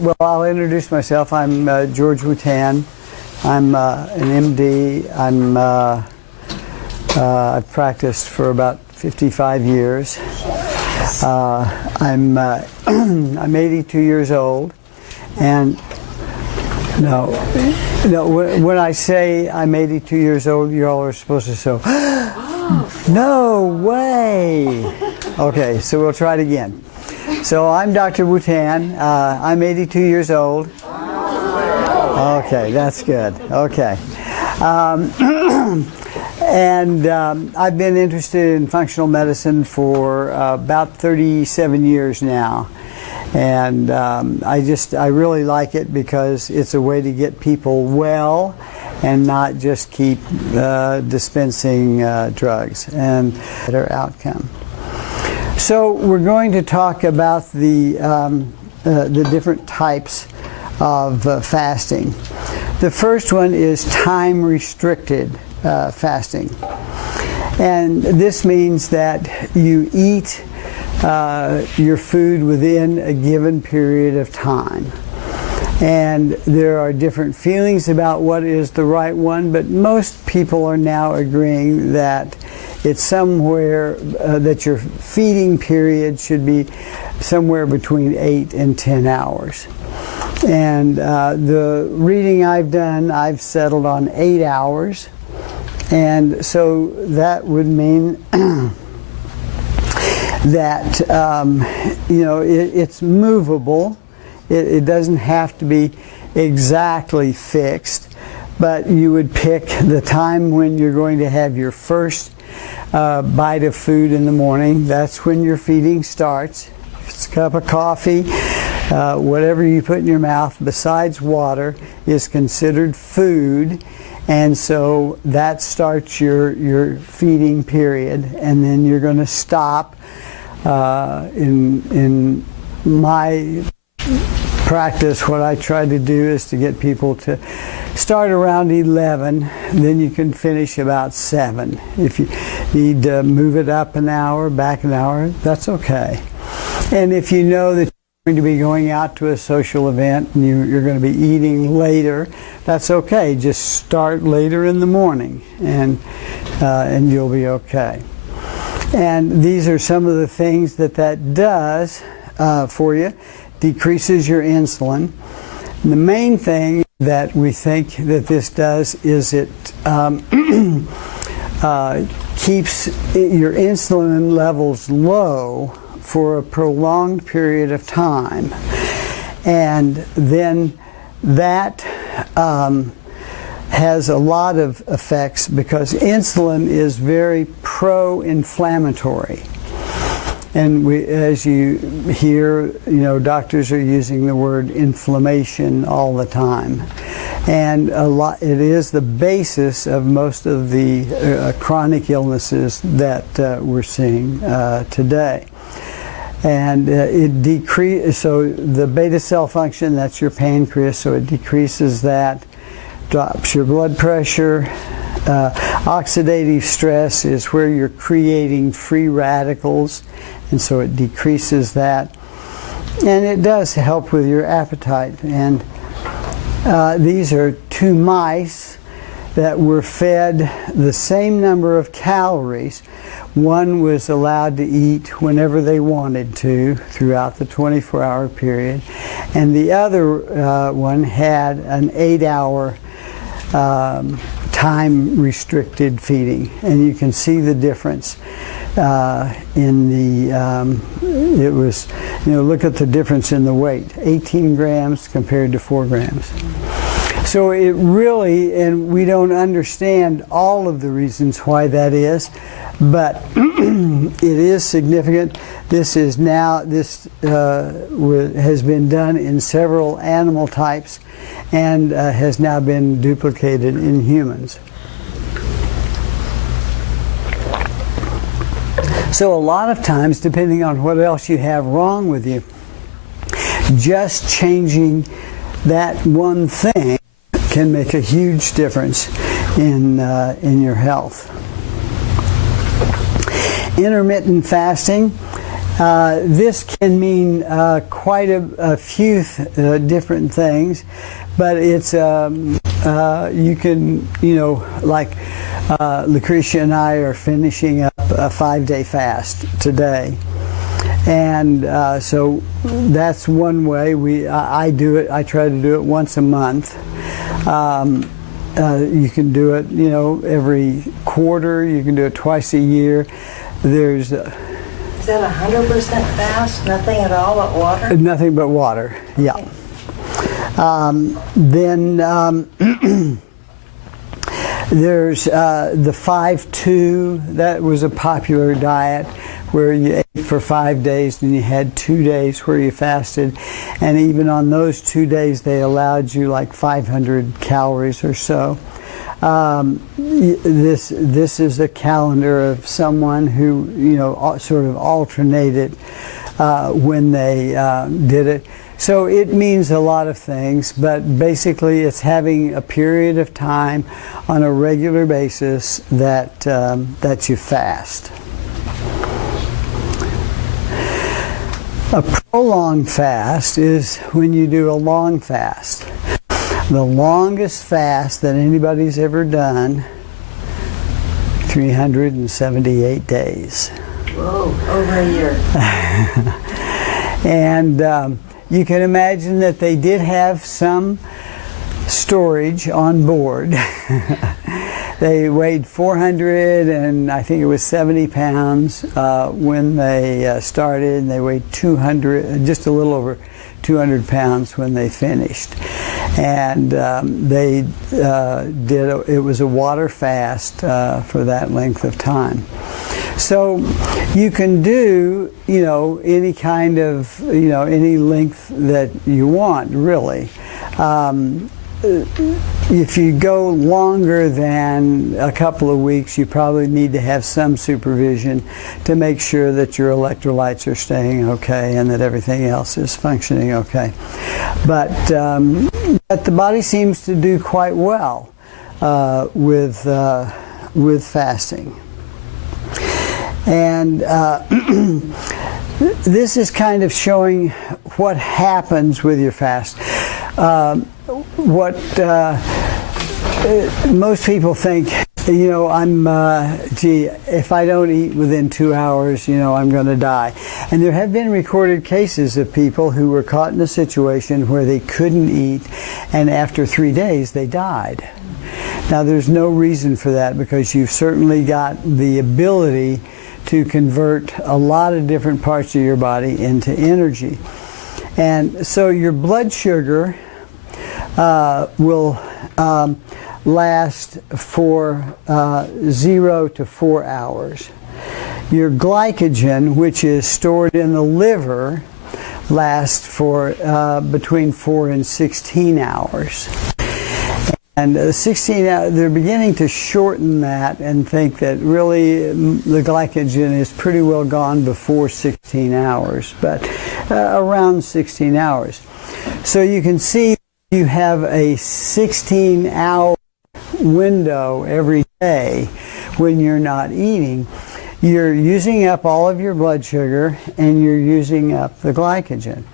well, I'll introduce myself. I'm George Wootan. I'm an MD. I've practiced for about 55 years. I'm 82 years old, and when I say I'm 82 years old, you all are supposed to say, no way. Okay, so we'll try it again. So I'm Dr. Wootan. I'm 82 years old. Okay, that's good. Okay. And I've been interested in functional medicine for about 37 years now. And I really like it because it's a way to get people well and not just keep dispensing drugs and better outcome. So we're going to talk about the different types of fasting. The first one is time-restricted fasting. And this means that you eat your food within a given period of time. And there are different feelings about what is the right one, but most people are now agreeing that it's somewhere that your feeding period should be somewhere between 8 and 10 hours. And the reading I've done, I've settled on 8 hours. And so that would mean that, it's movable. It doesn't have to be exactly fixed, but you would pick the time when you're going to have your first bite of food in the morning. That's when your feeding starts. If it's a cup of coffee, whatever you put in your mouth besides water is considered food, and so that starts your feeding period, and then you're going to stop. In my practice, what I try to do is to get people to start around 11, then you can finish about 7. If you need to move it up an hour, back an hour, that's okay. And if you know that you're going to be going out to a social event and you're going to be eating later, that's okay. Just start later in the morning, and you'll be okay. And these are some of the things that does for you. Decreases your insulin. And the main thing that we think that this does is it keeps your insulin levels low for a prolonged period of time. And then that has a lot of effects because insulin is very pro-inflammatory. And as you hear, doctors are using the word inflammation all the time. And it is the basis of most of the chronic illnesses that we're seeing today. And it decreases, so the beta cell function, that's your pancreas, so it decreases that, drops your blood pressure. Oxidative stress is where you're creating free radicals, and so it decreases that. And it does help with your appetite. And these are 2 mice that were fed the same number of calories. One was allowed to eat whenever they wanted to throughout the 24-hour period, and the other one had an 8-hour time-restricted feeding. And you can see the difference in the, it was, look at the difference in the weight, 18 grams compared to 4 grams. So it really, and we don't understand all of the reasons why that is, but it is significant. This is now, has been done in several animal types and has now been duplicated in humans. So a lot of times, depending on what else you have wrong with you, just changing that one thing can make a huge difference in your health. Intermittent fasting This can mean quite a few different things, but it's you can, like Lucretia and I are finishing up a 5-day fast today, and so that's one way I do it. I try to do it once a month. You can do it, every quarter. You can do it twice a year. There's Is that 100% fast? Nothing at all but water? Nothing but water, yeah. Then there's the 5-2. That was a popular diet where you ate for 5 days and you had 2 days where you fasted. And even on those 2 days, they allowed you like 500 calories or so. This is a calendar of someone who sort of alternated when they did it. So it means a lot of things, but basically it's having a period of time on a regular basis that you fast. A prolonged fast is when you do a long fast. The longest fast that anybody's ever done, 378 days. Whoa, over a year. And you can imagine that they did have some storage on board. They weighed 400 and I think it was 70 pounds when they started, and they weighed 200, just a little over 200 pounds when they finished. And they it was a water fast for that length of time. So you can do, any kind of, any length that you want, really. If you go longer than a couple of weeks, you probably need to have some supervision to make sure that your electrolytes are staying okay and that everything else is functioning okay. But the body seems to do quite well with fasting. And this is kind of showing what happens with your fast. Most people think, if I don't eat within 2 hours, I'm going to die. And there have been recorded cases of people who were caught in a situation where they couldn't eat, and after 3 days they died. Now there's no reason for that, because you've certainly got the ability to convert a lot of different parts of your body into energy. And so your blood sugar will last for 0 to 4 hours. Your glycogen, which is stored in the liver, lasts for between 4 and 16 hours. And 16 hours, they're beginning to shorten that and think that really the glycogen is pretty well gone before 16 hours, but around 16 hours. So you can see you have a 16-hour window every day when you're not eating. You're using up all of your blood sugar and you're using up the glycogen.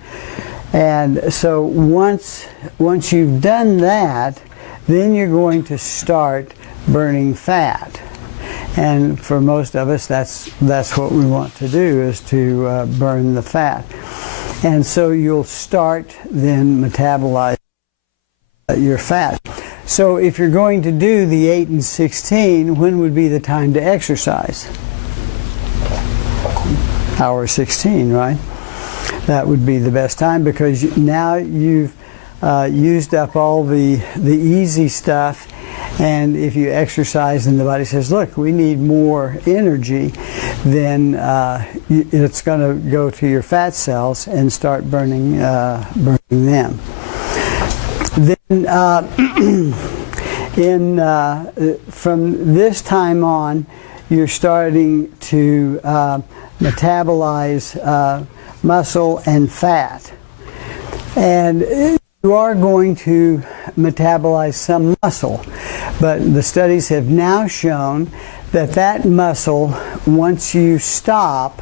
And so once you've done that, then you're going to start burning fat. And for most of us, that's what we want to do, is to burn the fat. And so you'll start then metabolize your fat. So if you're going to do the 8 and 16, when would be the time to exercise? Hour 16, right? That would be the best time, because now you've used up all the easy stuff, and if you exercise and the body says, look, we need more energy, then it's going to go to your fat cells and start burning them. Then from this time on, you're starting to metabolize muscle and fat. And you are going to metabolize some muscle, but the studies have now shown that muscle, once you stop,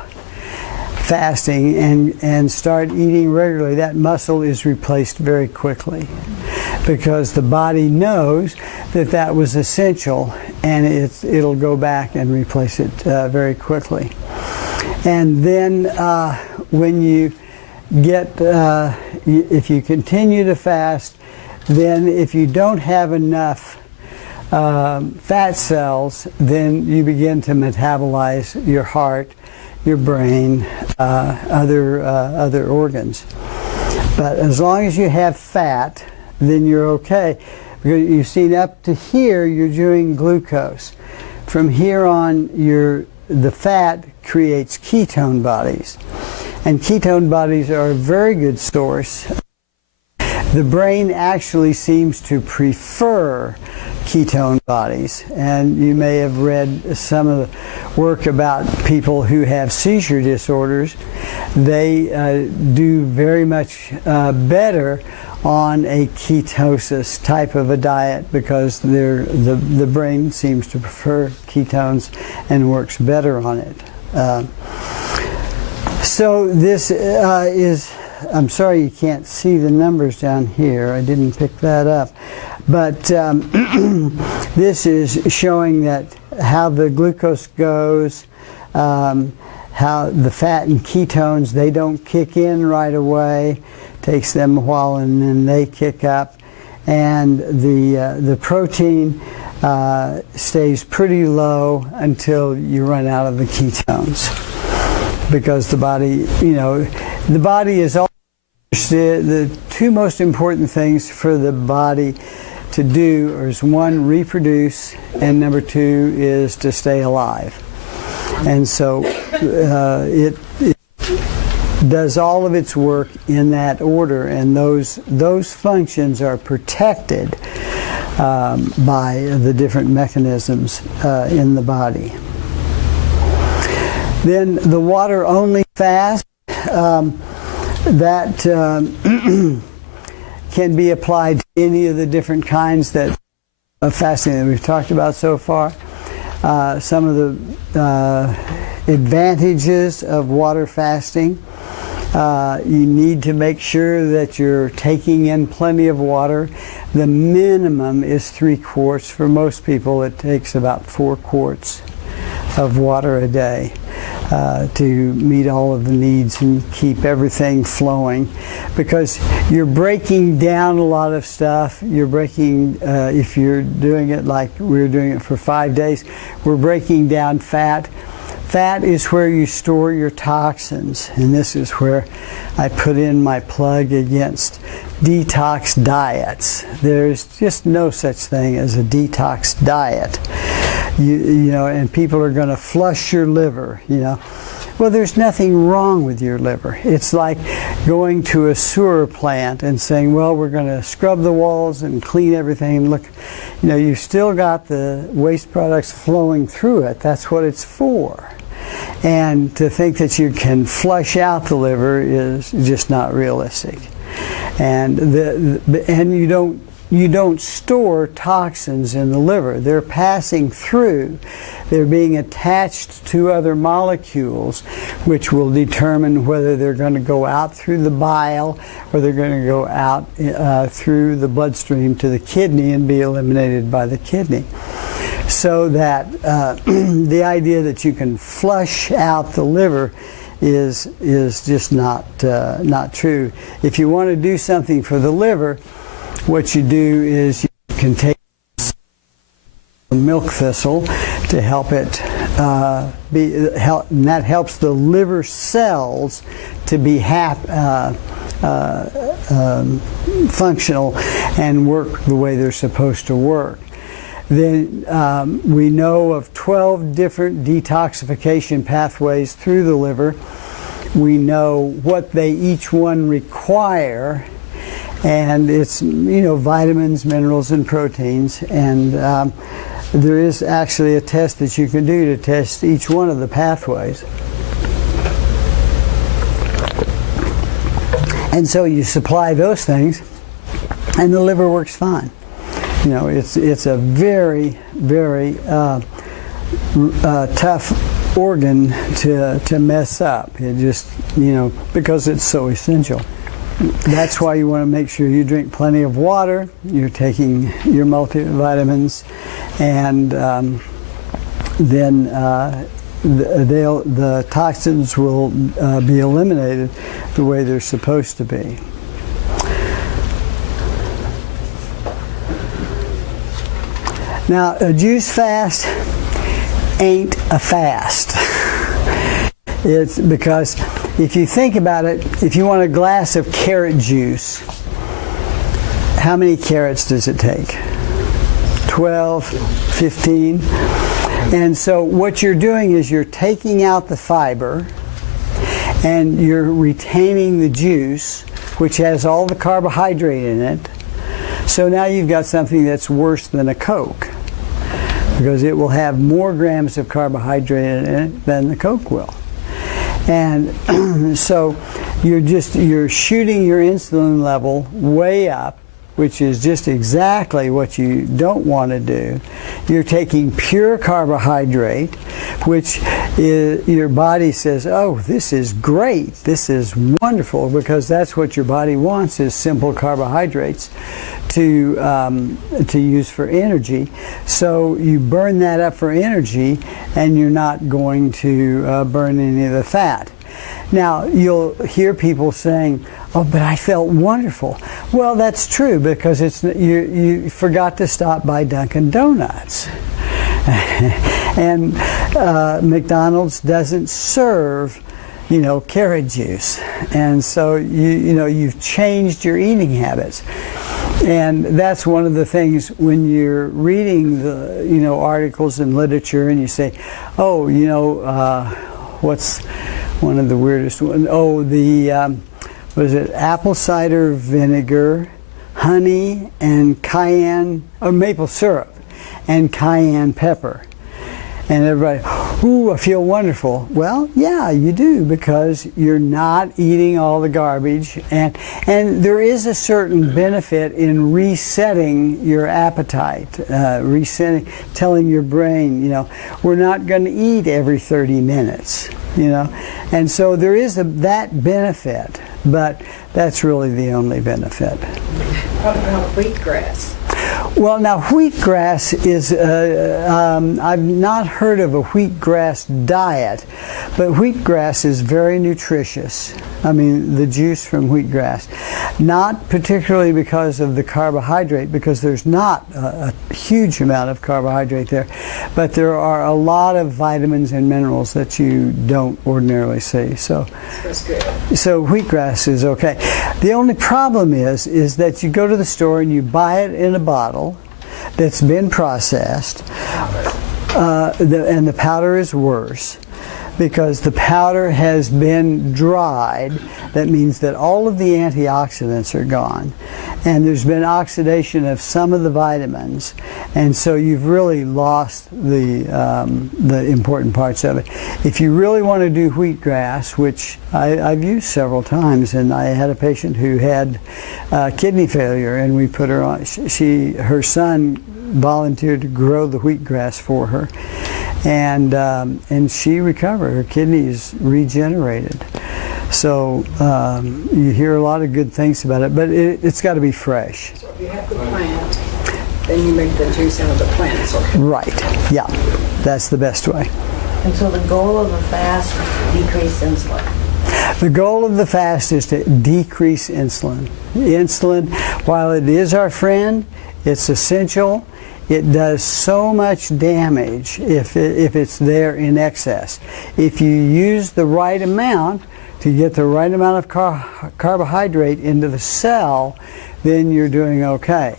fasting and start eating regularly, that muscle is replaced very quickly, because the body knows that that was essential, and it'll go back and replace it very quickly. And then when you get, if you continue to fast, then if you don't have enough fat cells, then you begin to metabolize your heart, your brain, other organs. But as long as you have fat, then you're okay. Because you've seen up to here, you're doing glucose. From here on, the fat creates ketone bodies. And ketone bodies are a very good source. The brain actually seems to prefer ketone bodies, and you may have read some of the work about people who have seizure disorders. They do very much better on a ketosis type of a diet, because the brain seems to prefer ketones and works better on it. So this is, I'm sorry you can't see the numbers down here. I didn't pick that up. But this is showing that how the glucose goes, how the fat and ketones, they don't kick in right away. Takes them a while, and then they kick up. And the protein stays pretty low until you run out of the ketones. Because the body, the body is all the two most important things for the body to do is, one, reproduce, and number two is to stay alive. And so it does all of its work in that order, and those functions are protected by the different mechanisms in the body. Then the water-only fast, that can be applied to any of the different kinds of fasting that we've talked about so far. Some of the advantages of water fasting: you need to make sure that you're taking in plenty of water. The minimum is 3 quarts. For most people, it takes about 4 quarts of water a day to meet all of the needs and keep everything flowing, because you're breaking down a lot of stuff. You're breaking, if you're doing it like we're doing it for 5 days, we're breaking down fat. Fat is where you store your toxins, and this is where I put in my plug against detox diets. There's just no such thing as a detox diet. And people are going to flush your liver, Well, there's nothing wrong with your liver. It's like going to a sewer plant and saying, well, we're going to scrub the walls and clean everything. And look, you've still got the waste products flowing through it. That's what it's for. And to think that you can flush out the liver is just not realistic. And you don't store toxins in the liver. They're passing through. They're being attached to other molecules, which will determine whether they're going to go out through the bile or they're going to go out through the bloodstream to the kidney and be eliminated by the kidney. So that the idea that you can flush out the liver is just not true. If you want to do something for the liver, what you do is you can take milk thistle to help it and that helps the liver cells to be functional and work the way they're supposed to work. Then we know of 12 different detoxification pathways through the liver. We know what they each one require, and it's vitamins, minerals, and proteins. And there is actually a test that you can do to test each one of the pathways. And so you supply those things, and the liver works fine. It's a very, very tough organ to mess up. It just, because it's so essential. That's why you want to make sure you drink plenty of water, you're taking your multivitamins, and then the toxins will be eliminated the way they're supposed to be. Now, a juice fast ain't a fast. It's because if you think about it, if you want a glass of carrot juice, how many carrots does it take? 12, 15? And so what you're doing is you're taking out the fiber and you're retaining the juice, which has all the carbohydrate in it. So now you've got something that's worse than a Coke, because it will have more grams of carbohydrate in it than the Coke will. And so you're shooting your insulin level way up, which is just exactly what you don't want to do. You're taking pure carbohydrate, which your body says, oh, this is great, this is wonderful, because that's what your body wants, is simple carbohydrates to use for energy. So you burn that up for energy, and you're not going to burn any of the fat. Now, you'll hear people saying, oh, but I felt wonderful. Well, that's true, because you forgot to stop by Dunkin' Donuts. And McDonald's doesn't serve, carrot juice. And so, you've changed your eating habits. And that's one of the things when you're reading the, articles and literature, and you say, oh, what's one of the weirdest ones? Oh, was it apple cider vinegar, honey, and cayenne, or maple syrup, and cayenne pepper. And everybody, ooh, I feel wonderful. Well, yeah, you do, because you're not eating all the garbage. And there is a certain benefit in resetting your appetite, telling your brain, we're not going to eat every 30 minutes, And so there is that benefit, but that's really the only benefit. What about wheatgrass? Well, now wheatgrass is, I've not heard of a wheatgrass diet, but wheatgrass is very nutritious. I mean, the juice from wheatgrass. Not particularly because of the carbohydrate, because there's not a huge amount of carbohydrate there, but there are a lot of vitamins and minerals that you don't ordinarily see. So That's good. So wheatgrass is okay. The only problem is that you go to the store and you buy it in a bottle that's been processed, and the powder is worse, because the powder has been dried. That means that all of the antioxidants are gone, and there's been oxidation of some of the vitamins, and so you've really lost the important parts of it. If you really want to do wheatgrass, which I've used several times, and I had a patient who had kidney failure, and we put her on. Her son volunteered to grow the wheatgrass for her, and she recovered. Her kidneys regenerated. So you hear a lot of good things about it, but it's got to be fresh. So if you have the plant, then you make the juice out of the plants. Okay. Right. Yeah, that's the best way. And so the goal of the fast is to decrease insulin. The goal of the fast is to decrease insulin. Insulin, while it is our friend, it's essential. It does so much damage if it's there in excess. If you use the right amount to get the right amount of carbohydrate into the cell, then you're doing okay.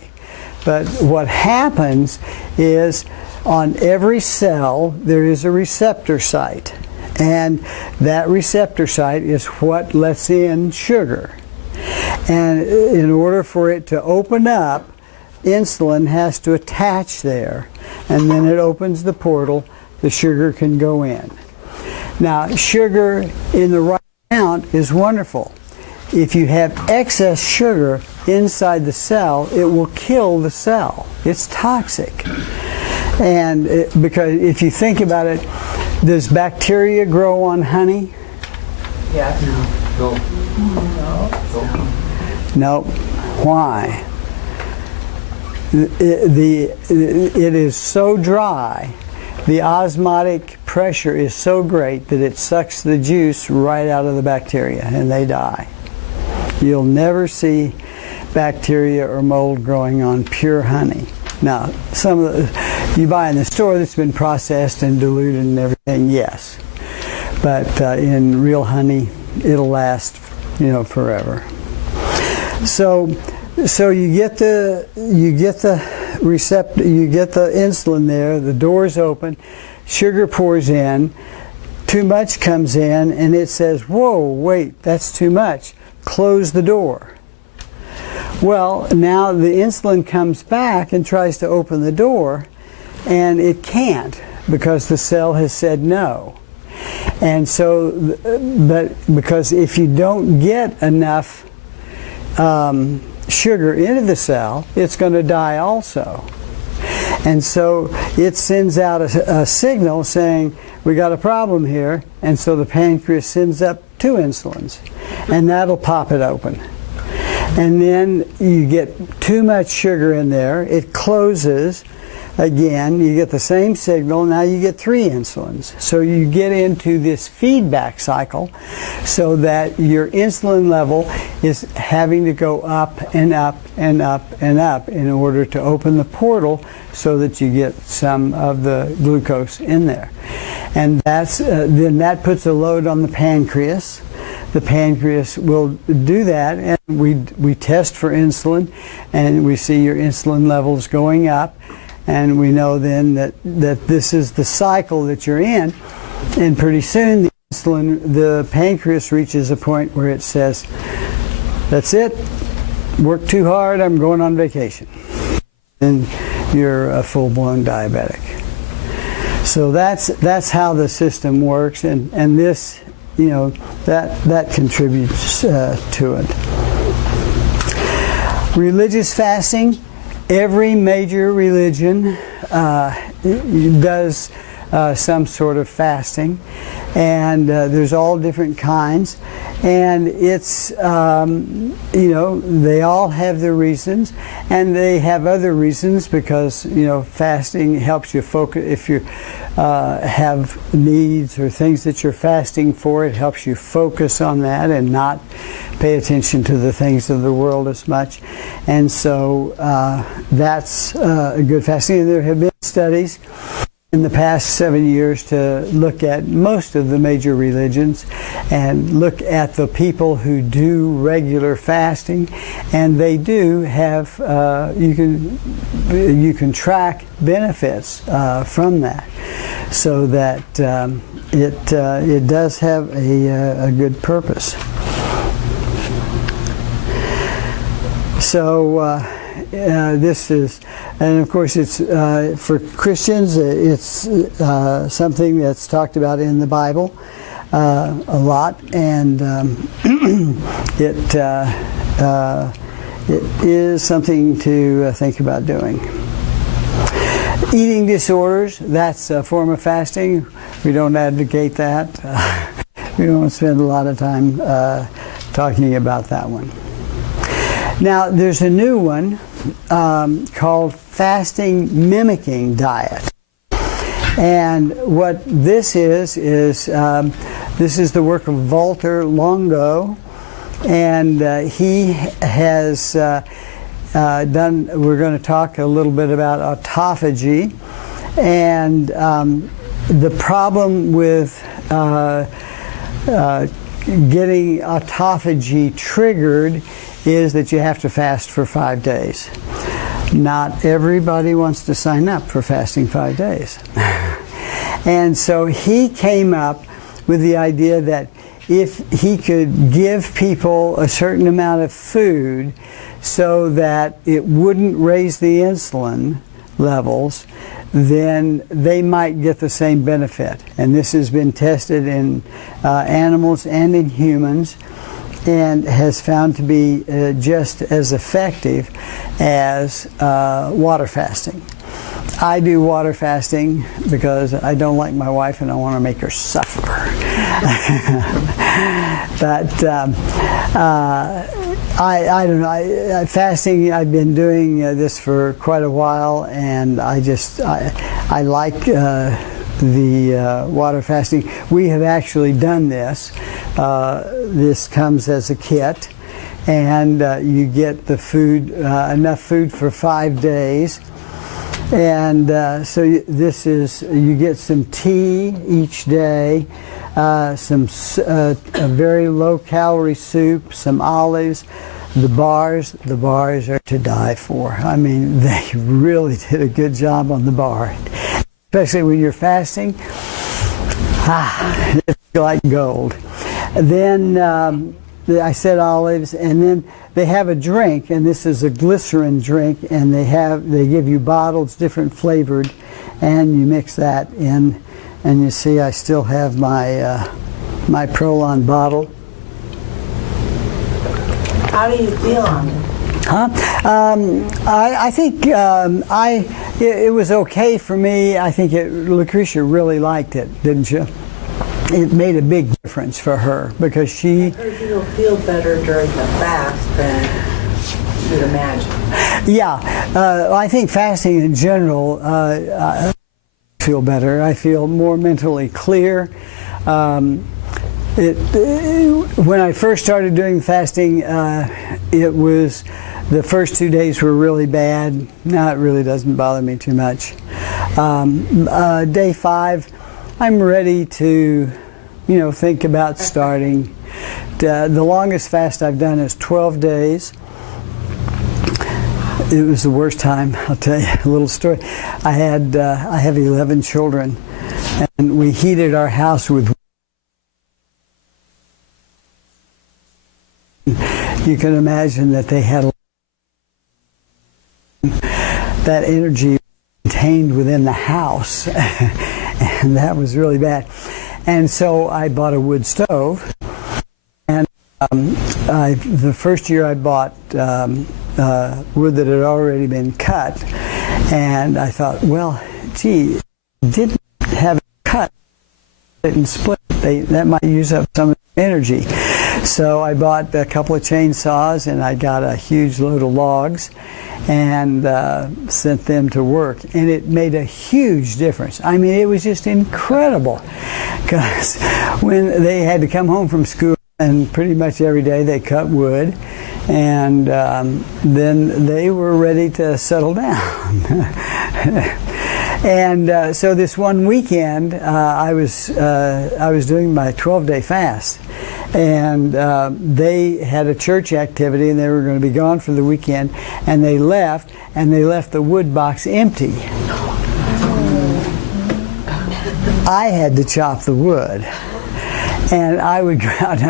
But what happens is on every cell there is a receptor site, and that receptor site is what lets in sugar. And in order for it to open up, insulin has to attach there, and then it opens the portal, the sugar can go in. Now, sugar in the right amount is wonderful. If you have excess sugar inside the cell, it will kill the cell. It's toxic. And because if you think about it, Does bacteria grow on honey? Yes. No. No. Why? It is so dry, the osmotic pressure is so great that it sucks the juice right out of the bacteria and they die. You'll never see bacteria or mold growing on pure honey. Now, some of the you buy in the store that's been processed and diluted and everything, yes. But in real honey, it'll last, forever. So you get the insulin there. The door's open, sugar pours in, too much comes in, and it says, "Whoa, wait, that's too much. Close the door." Well, now the insulin comes back and tries to open the door, and it can't because the cell has said no. And so, but because if you don't get enough sugar into the cell, it's going to die also. And so it sends out a signal saying, we got a problem here, and so the pancreas sends up 2 insulins, and that'll pop it open. And then you get too much sugar in there, it closes again, you get the same signal, now you get 3 insulins. So you get into this feedback cycle so that your insulin level is having to go up and up and up and up in order to open the portal so that you get some of the glucose in there. And that's then that puts a load on the pancreas. The pancreas will do that, and we test for insulin, and we see your insulin levels going up, and we know then that this is the cycle that you're in, and pretty soon the pancreas reaches a point where it says, "That's it, worked too hard, I'm going on vacation," and you're a full-blown diabetic. So that's how the system works, and this, that contributes to it. Religious fasting. Every major religion does some sort of fasting, and there's all different kinds, and it's they all have their reasons, and they have other reasons because fasting helps you focus. If you have needs or things that you're fasting for, it helps you focus on that and not pay attention to the things of the world as much. And so that's a good fasting. And there have been studies in the past 7 years to look at most of the major religions and look at the people who do regular fasting, and they do have you can track benefits from that, so that it does have a good purpose. So this is, and of course it's for Christians, it's something that's talked about in the Bible a lot, and it is something to think about doing. Eating disorders, that's a form of fasting. We don't advocate that. We don't spend a lot of time talking about that one. Now, there's a new one called fasting mimicking diet. And what this is this is the work of Walter Longo, and he has done, we're going to talk a little bit about autophagy, and the problem with getting autophagy triggered is that you have to fast for 5 days. Not everybody wants to sign up for fasting 5 days. And so he came up with the idea that if he could give people a certain amount of food so that it wouldn't raise the insulin levels, then they might get the same benefit. And this has been tested in animals and in humans, and has found to be just as effective as water fasting. I do water fasting because I don't like my wife and I want to make her suffer. But I don't know. Fasting, I've been doing this for quite a while, and I like the water fasting. We have actually done this. This comes as a kit, and you get the food, enough food for 5 days. And so you get some tea each day, some a very low calorie soup, some olives. The bars are to die for. I mean, they really did a good job on the bar, especially when you're fasting. It's like gold. Then I said olives, and then they have a drink, and this is a glycerin drink, and they give you bottles, different flavored, and you mix that in, and you see I still have my my Prolon bottle. How do you feel on it? Huh? I think it was okay for me. I think Lucretia really liked it, didn't you? It made a big difference for her because she... I heard you'll feel better during the fast than you'd imagine. Yeah, I think fasting in general, I feel better. I feel more mentally clear. When I first started doing fasting, it was... The first 2 days were really bad. Now it really doesn't bother me too much. Day 5, I'm ready to, think about starting. The longest fast I've done is 12 days. It was the worst time. I'll tell you a little story. I have 11 children, and we heated our house with. You can imagine that they had that energy contained within the house, and that was really bad. And so I bought a wood stove, and the first year I bought wood that had already been cut, and I thought, well, gee, didn't have it cut, didn't split, that might use up some of the energy. So I bought a couple of chainsaws, and I got a huge load of logs, and sent them to work, and it made a huge difference. I mean, it was just incredible, because when they had to come home from school, and pretty much every day they cut wood, and then they were ready to settle down. And so this one weekend, I was doing my 12-day fast, and they had a church activity, and they were going to be gone for the weekend, and they left the wood box empty. I had to chop the wood, and I would go out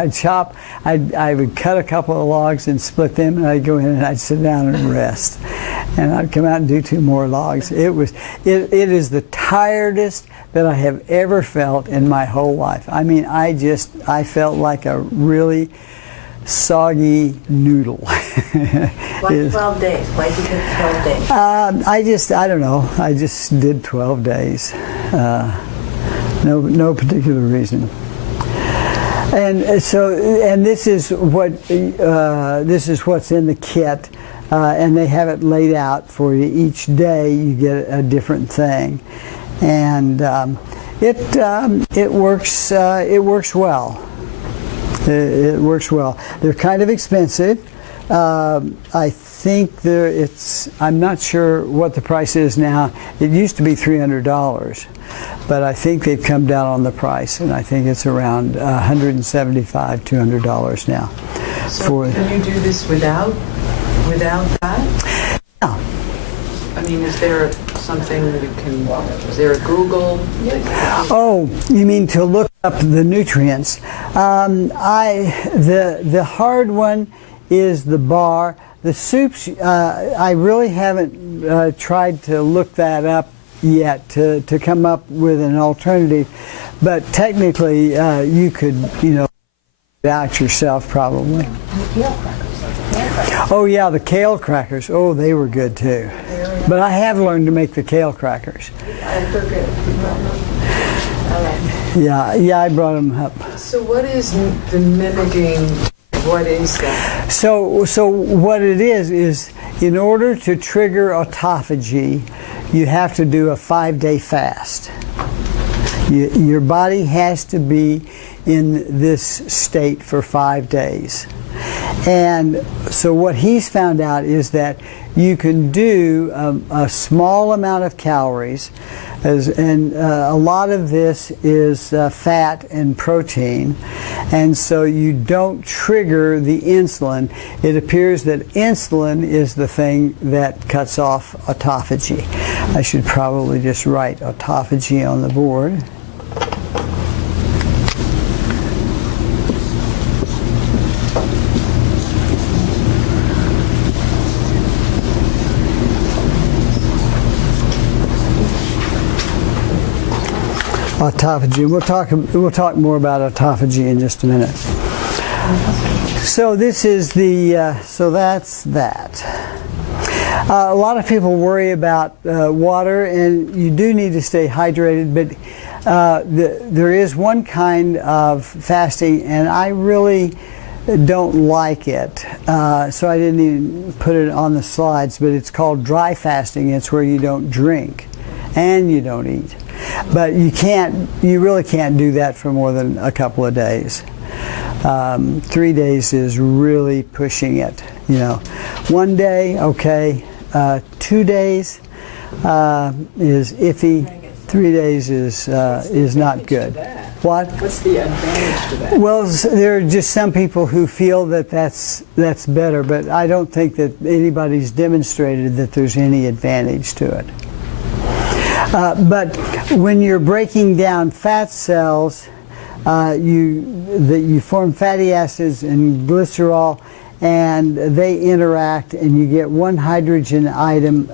and I would cut a couple of logs and split them, and I'd go in and I'd sit down and rest, and I'd come out and do 2 more logs. It is the tiredest that I have ever felt in my whole life. I mean, I felt like a really soggy noodle. Why 12 days? Why did you pick 12 days? I don't know. I just did 12 days. No particular reason. And so, and this is what's in the kit, and they have it laid out for you. Each day you get a different thing, and it works. It works well. It works well. They're kind of expensive. I think I'm not sure what the price is now. It used to be $300, but I think they've come down on the price, and I think it's around $175, $200 now. So can you do this without that? Yeah. I mean, is there something that you can? Is there a Google? Oh, you mean to look up the nutrients? The hard one is the bar. The soups, I really haven't tried to look that up yet to come up with an alternative, but technically you could, it out yourself probably. And the kale crackers. Oh yeah, the kale crackers. Oh, they were good too. Very But I have learned to make the kale crackers. I forget. Yeah, I brought them up. So what is the mimicking? What is that? So what it is in order to trigger autophagy, you have to do a 5-day fast. Your body has to be in this state for 5 days. And so what he's found out is that you can do a small amount of calories, and a lot of this is fat and protein, and so you don't trigger the insulin. It appears that insulin is the thing that cuts off autophagy. I should probably just write autophagy on the board. Autophagy. We'll talk more about autophagy in just a minute. So this is the so that's that. A lot of people worry about water, and you do need to stay hydrated. But there is one kind of fasting, and I really don't like it. So I didn't even put it on the slides. But it's called dry fasting. It's where you don't drink and you don't eat. But you really can't do that for more than a couple of days. 3 days is really pushing it. 1 day, okay. 2 days is iffy. 3 days is not good. What? What's the advantage to that? Well, there are just some people who feel that that's better, but I don't think that anybody's demonstrated that there's any advantage to it. But when you're breaking down fat cells, you form fatty acids and glycerol, and they interact, and you get one hydrogen atom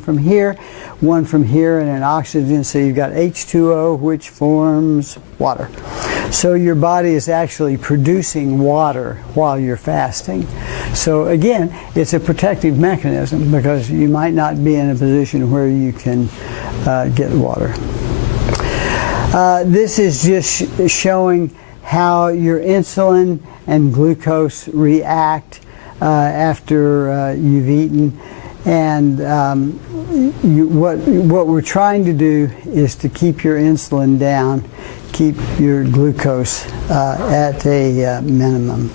from here, one from here, and an oxygen. So you've got H2O, which forms water. So your body is actually producing water while you're fasting. So again, it's a protective mechanism because you might not be in a position where you can get water. This is just showing how your insulin and glucose react after you've eaten. And what we're trying to do is to keep your insulin down, keep your glucose at a minimum.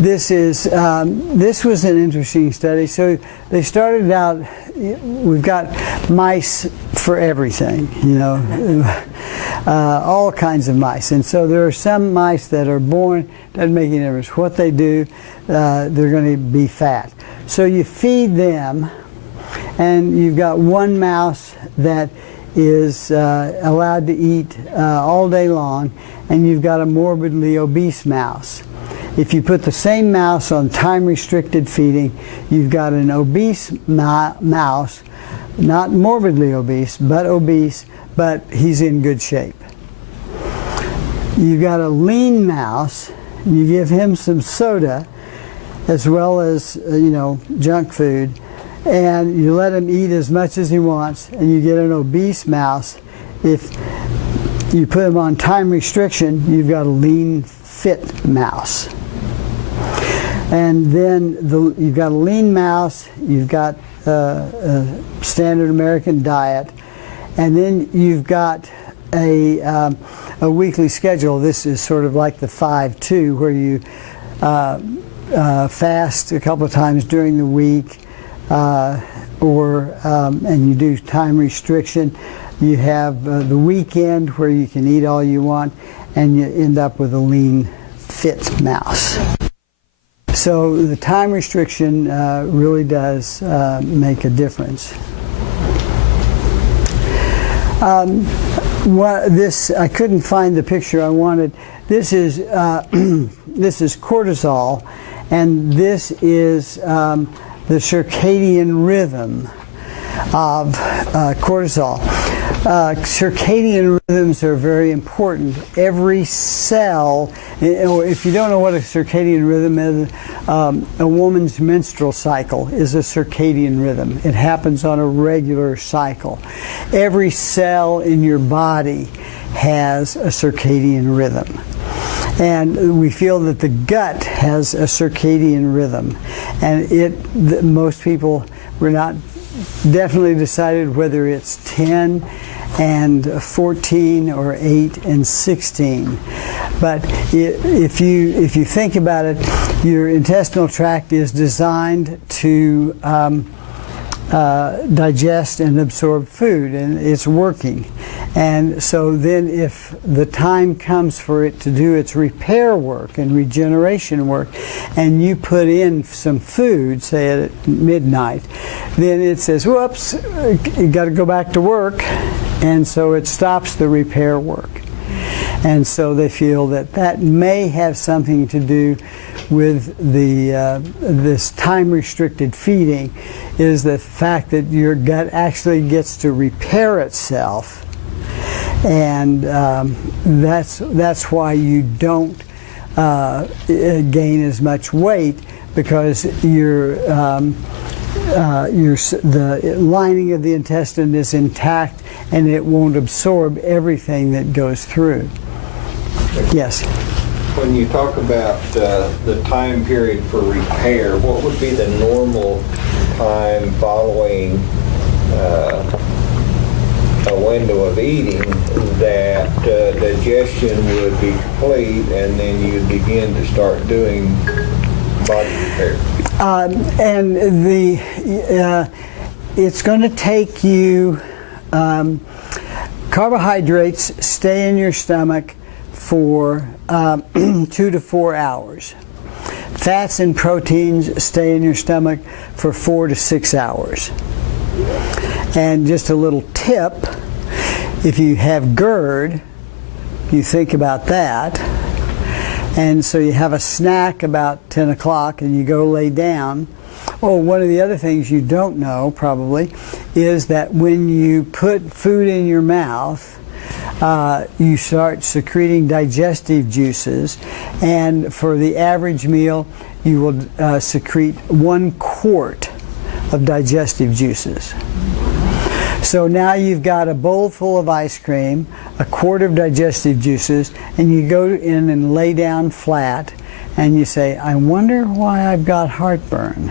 This was an interesting study. So they started out. We've got mice for everything, all kinds of mice. And so there are some mice that are born, doesn't make any difference what they do, they're going to be fat. So you feed them, and you've got one mouse that is allowed to eat all day long, and you've got a morbidly obese mouse. If you put the same mouse on time-restricted feeding, you've got an obese mouse, not morbidly obese, but he's in good shape. You've got a lean mouse, you give him some soda, as well as, junk food, and you let him eat as much as he wants, and you get an obese mouse. If you put him on time restriction, you've got a lean, fit mouse. And then you've got a lean mouse, you've got a standard American diet, and then you've got a weekly schedule. This is sort of like the 5-2, where you fast a couple of times during the week, and you do time restriction. You have the weekend where you can eat all you want, and you end up with a lean, fit mouse. So the time restriction really does make a difference. I couldn't find the picture I wanted. This is this is cortisol, and this is the circadian rhythm of cortisol. Circadian rhythms are very important. Every cell, if you don't know what a circadian rhythm is, a woman's menstrual cycle is a circadian rhythm. It happens on a regular cycle. Every cell in your body has a circadian rhythm. And we feel that the gut has a circadian rhythm. And most people were not definitely decided whether it's 10 and 14 or 8 and 16. But if you think about it, your intestinal tract is designed to digest and absorb food, and it's working. And so then if the time comes for it to do its repair work and regeneration work, and you put in some food, say at midnight, then it says, whoops, you got to go back to work. And so it stops the repair work. And so they feel that that may have something to do with this time-restricted feeding, is the fact that your gut actually gets to repair itself, and that's why you don't gain as much weight, because the lining of the intestine is intact and it won't absorb everything that goes through. Yes. When you talk about the time period for repair, what would be the normal time following a window of eating that digestion would be complete, and then you begin to start doing body repair? It's going to take you, carbohydrates stay in your stomach for 2 to 4 hours. Fats and proteins stay in your stomach for 4 to 6 hours. And just a little tip, if you have GERD, you think about that. And so you have a snack about 10 o'clock and you go lay down. Oh, one of the other things you don't know probably is that when you put food in your mouth, you start secreting digestive juices, and for the average meal you will secrete 1 quart of digestive juices. So now you've got a bowl full of ice cream, a quart of digestive juices, and you go in and lay down flat and you say, I wonder why I've got heartburn.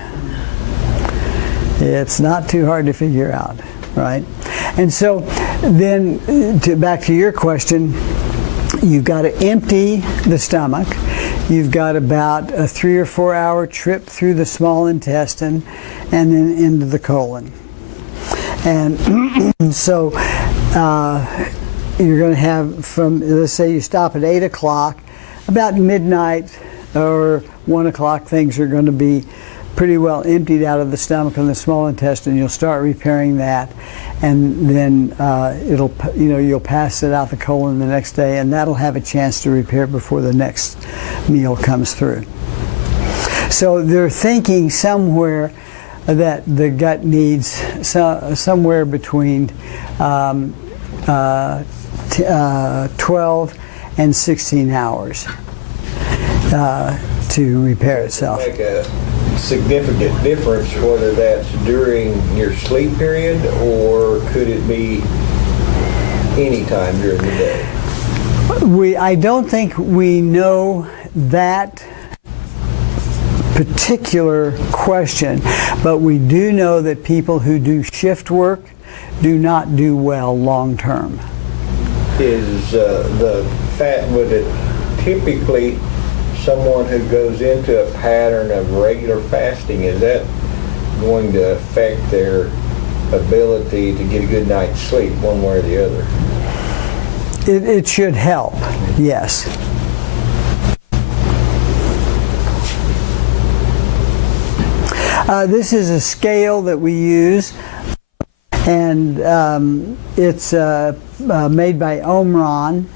It's not too hard to figure out, right? And so then, back to your question, you've got to empty the stomach. You've got about a 3 or 4 hour trip through the small intestine and then into the colon. And so you're going to have from, let's say you stop at 8 o'clock, about midnight or 1 o'clock, things are going to be pretty well emptied out of the stomach and the small intestine. You'll start repairing that, and then you'll pass it out the colon the next day, and that'll have a chance to repair before the next meal comes through. So they're thinking somewhere that the gut needs somewhere between 12 and 16 hours to repair itself. Make a significant difference whether that's during your sleep period, or could it be any time during the day? I don't think we know that particular question, but we do know that people who do shift work do not do well long term. Is the fat, would it typically, someone who goes into a pattern of regular fasting, is that going to affect their ability to get a good night's sleep one way or the other? It should help, yes. This is a scale that we use, and it's made by Omron,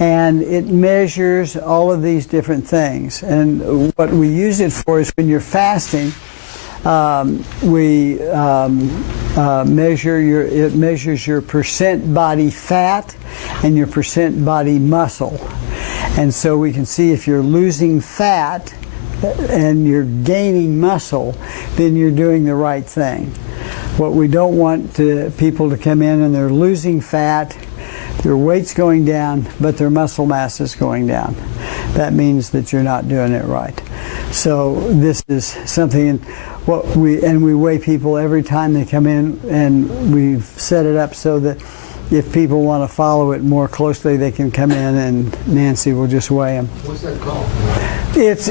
and it measures all of these different things. And what we use it for is when you're fasting, it measures your percent body fat and your percent body muscle. And so we can see if you're losing fat, and you're gaining muscle, then you're doing the right thing. What we don't want people to come in and they're losing fat, their weight's going down, but their muscle mass is going down. That means that you're not doing it right. So this is something we weigh people every time they come in, and we've set it up so that if people want to follow it more closely, they can come in and Nancy will just weigh them. What's that called? It's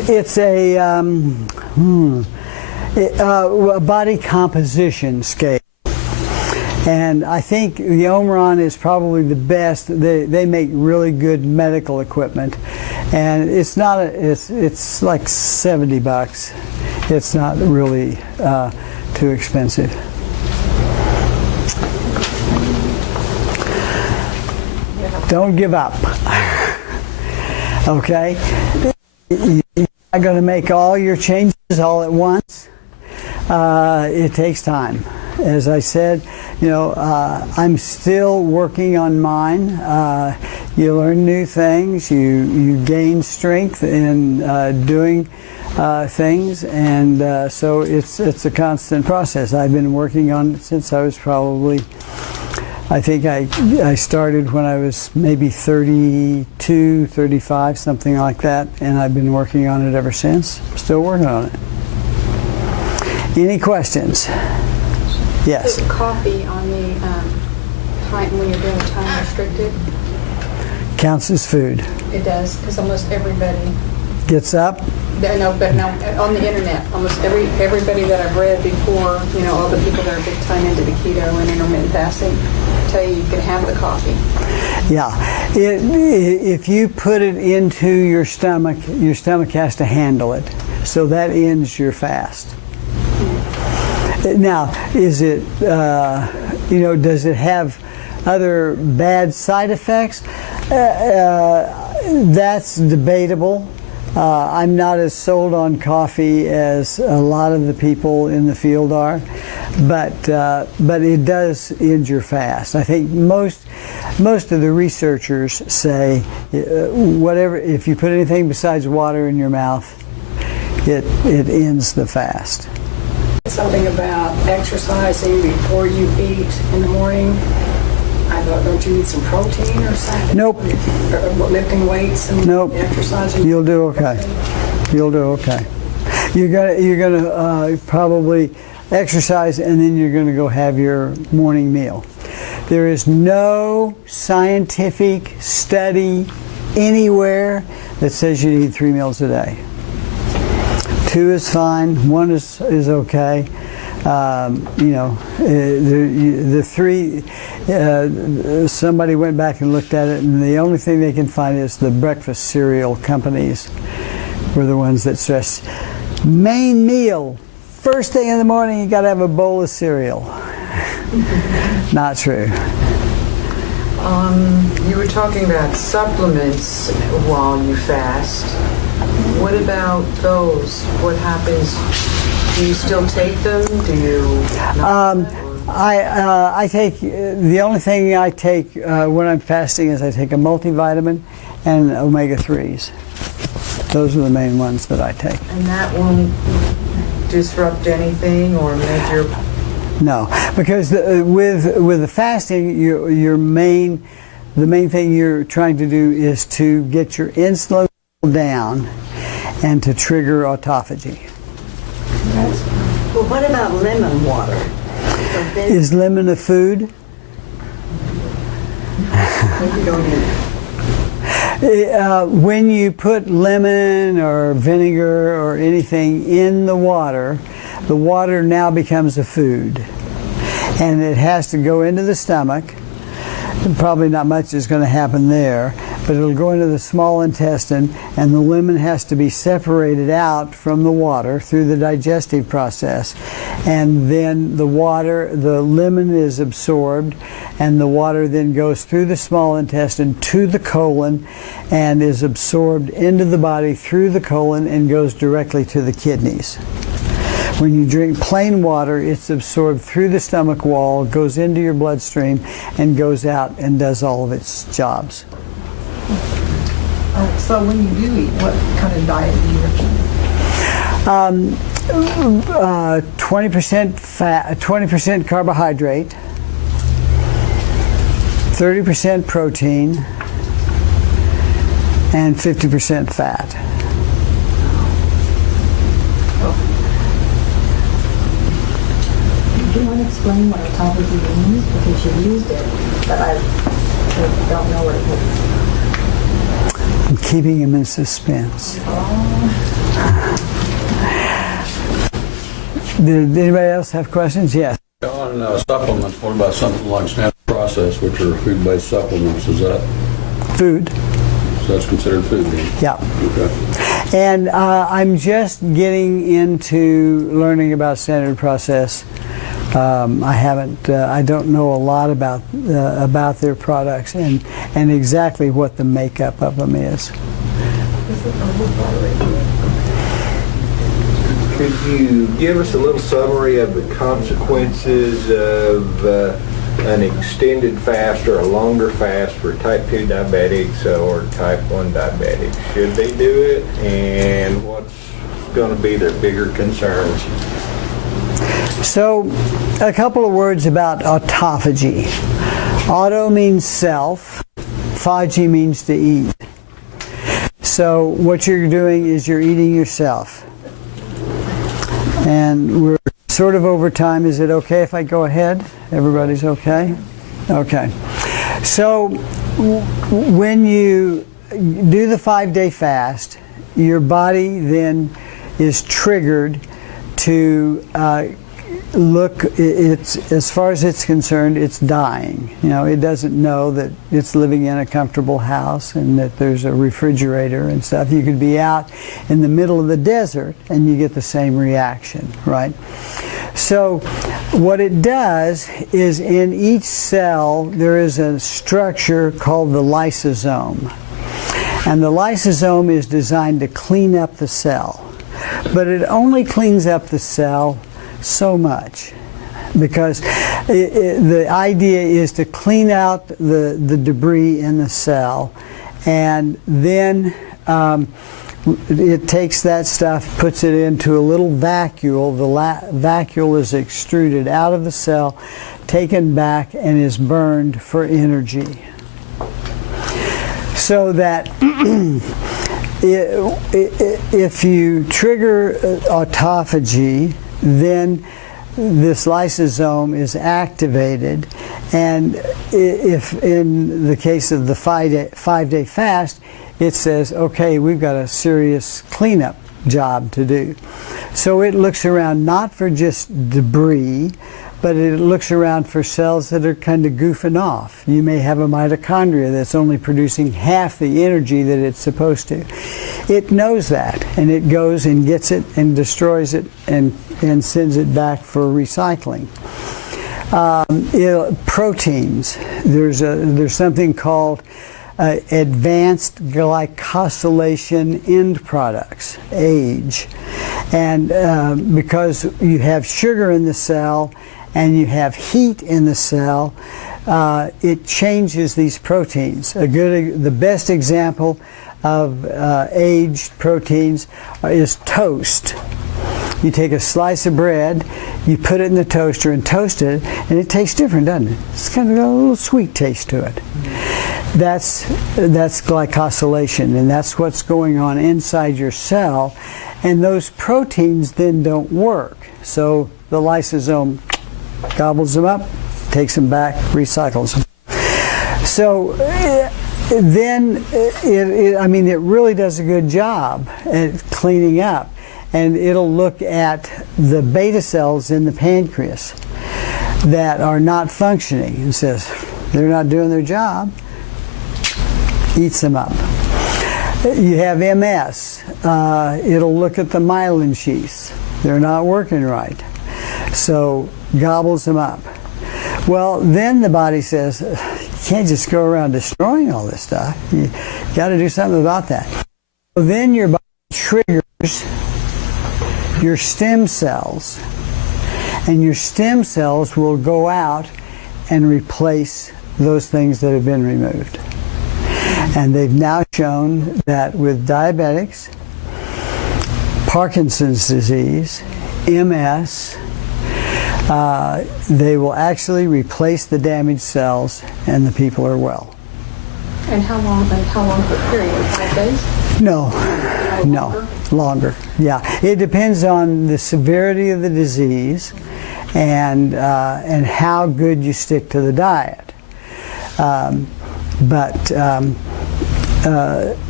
a body composition scale. And I think the Omron is probably the best. They make really good medical equipment, and it's not it's like $70. It's not really too expensive. Don't give up. Okay? You're not going to make all your changes all at once. It takes time. As I said, I'm still working on mine. You learn new things. You gain strength in doing things, and so it's a constant process. I've been working on it since I was probably, I think I started when I was maybe 32, 35, something like that, and I've been working on it ever since. Still working on it. Any questions? Yes. Put coffee on the time when you're doing time restricted. Counts as food. It does, because almost everybody. Gets up. No, on the internet, almost everybody that I've read before, all the people that are big time into the keto and intermittent fasting, tell you can have the coffee. Yeah, if you put it into your stomach has to handle it, so that ends your fast. Now, is it, does it have other bad side effects? That's debatable. I'm not as sold on coffee as a lot of the people in the field are, but it does end your fast. I think most of the researchers say if you put anything besides water in your mouth, it ends the fast. Something about exercising before you eat in the morning. I thought, don't you need some protein or something? Nope. Or lifting weights and Nope. exercising? You'll do okay. You'll do okay. You're gonna probably exercise, and then you're gonna go have your morning meal. There is no scientific study anywhere that says you need 3 meals a day. 2 is fine. 1 is okay. The 3. Somebody went back and looked at it, and the only thing they can find is the breakfast cereal companies were the ones that stress main meal. First thing in the morning, you got to have a bowl of cereal. Not true. You were talking about supplements while you fast. What about those? What happens? Do you still take them? Do you not? I take, the only thing I take when I'm fasting is I take a multivitamin and omega-3s. Those are the main ones that I take. And that won't disrupt anything or make your... No, because with the fasting, the main thing you're trying to do is to get your insulin down and to trigger autophagy. Well, what about lemon water? Is lemon a food? When you put lemon or vinegar or anything in the water now becomes a food. And it has to go into the stomach. Probably not much is going to happen there, but it'll go into the small intestine, and the lemon has to be separated out from the water through the digestive process. And then the lemon is absorbed, and the water then goes through the small intestine to the colon and is absorbed into the body through the colon and goes directly to the kidneys. When you drink plain water, it's absorbed through the stomach wall, goes into your bloodstream, and goes out and does all of its jobs. So when you do eat, what kind of diet do you recommend? 20% fat, 20% carbohydrate, 30% protein, and 50% fat. Do you want to explain what autophagy means? Because you've used it, but I don't know what it means. I'm keeping him in suspense. Did anybody else have questions? Yes. On supplements, what about something like Snap Process, which are food-based supplements? Is that Food. so that's considered food? Then? Yeah. Okay. And I'm just getting into learning about Standard Process. I haven't. I don't know a lot about their products and exactly what the makeup of them is. Could you give us a little summary of the consequences of an extended fast or a longer fast for type 2 diabetics or type 1 diabetics? Should they do it, and what's going to be their bigger concerns? So, a couple of words about autophagy. Auto means self, phagy means to eat. So, what you're doing is you're eating yourself. And we're sort of over time. Is it okay if I go ahead? Everybody's okay? Okay. So, when you do the 5-day fast, your body then is triggered to look, it's, as far as it's concerned, it's dying. You know, it doesn't know that it's living in a comfortable house and that there's a refrigerator and stuff. You could be out in the middle of the desert and you get the same reaction, right? So what it does is in each cell there is a structure called the lysosome. And the lysosome is designed to clean up the cell. But it only cleans up the cell so much, because the idea is to clean out the debris in the cell, and then it takes that stuff, puts it into a little vacuole. The vacuole is extruded out of the cell, taken back, and is burned for energy. So that if you trigger autophagy, then this lysosome is activated, and if in the case of the 5-day fast, it says, okay, we've got a serious cleanup job to do. So it looks around not for just debris, but it looks around for cells that are kind of goofing off. You may have a mitochondria that's only producing half the energy that it's supposed to. It knows that, and it goes and gets it and destroys it and sends it back for recycling. Proteins. There's something called advanced glycosylation end products, AGE. And because you have sugar in the cell and you have heat in the cell, it changes these proteins. The best example of aged proteins is toast. You take a slice of bread, you put it in the toaster and toast it, and it tastes different, doesn't it? It's kind of got a little sweet taste to it. That's glycosylation, and that's what's going on inside your cell, and those proteins then don't work. So the lysosome gobbles them up, takes them back, recycles them. So then it really does a good job at cleaning up, and it'll look at the beta cells in the pancreas that are not functioning and says they're not doing their job, eats them up. You have MS. It'll look at the myelin sheaths. They're not working right, so gobbles them up. Well, then the body says, you can't just go around destroying all this stuff. You got to do something about that. So then your body triggers your stem cells, and your stem cells will go out and replace those things that have been removed. And they've now shown that with diabetics, Parkinson's disease, MS. They will actually replace the damaged cells, and the people are well. And how long for a period? 5 days? No, longer. Yeah, it depends on the severity of the disease and how good you stick to the diet.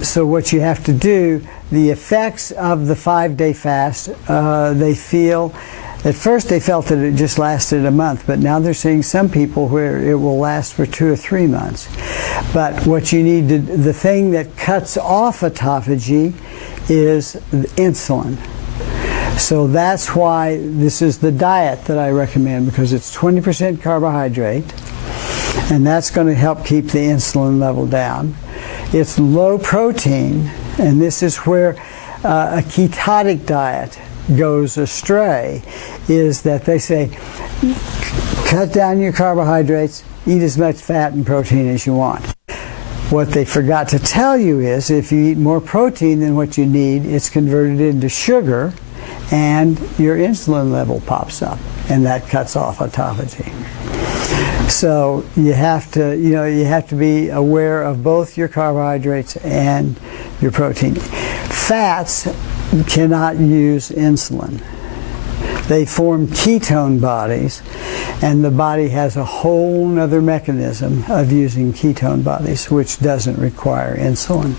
So what you have to do, the effects of the 5-day fast, they feel. At first they felt that it just lasted a month, but now they're seeing some people where it will last for 2 or 3 months. But what you need to, the thing that cuts off autophagy is insulin. So that's why this is the diet that I recommend, because it's 20% carbohydrate, and that's going to help keep the insulin level down. It's low protein, and this is where a ketotic diet goes astray, is that they say cut down your carbohydrates, eat as much fat and protein as you want. What they forgot to tell you is if you eat more protein than what you need, it's converted into sugar and your insulin level pops up, and that cuts off autophagy. So you have to be aware of both your carbohydrates and your protein. Fats cannot use insulin. They form ketone bodies, and the body has a whole other mechanism of using ketone bodies, which doesn't require insulin.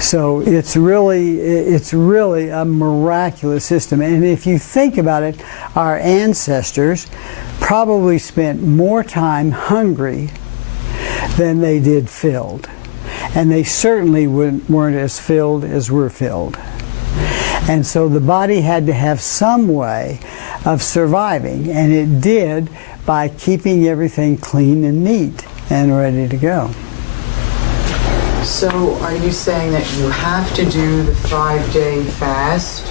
So it's really a miraculous system. And if you think about it, our ancestors probably spent more time hungry than they did filled. And they certainly weren't as filled as we're filled. And so the body had to have some way of surviving, and it did by keeping everything clean and neat and ready to go. So are you saying that you have to do the 5-day fast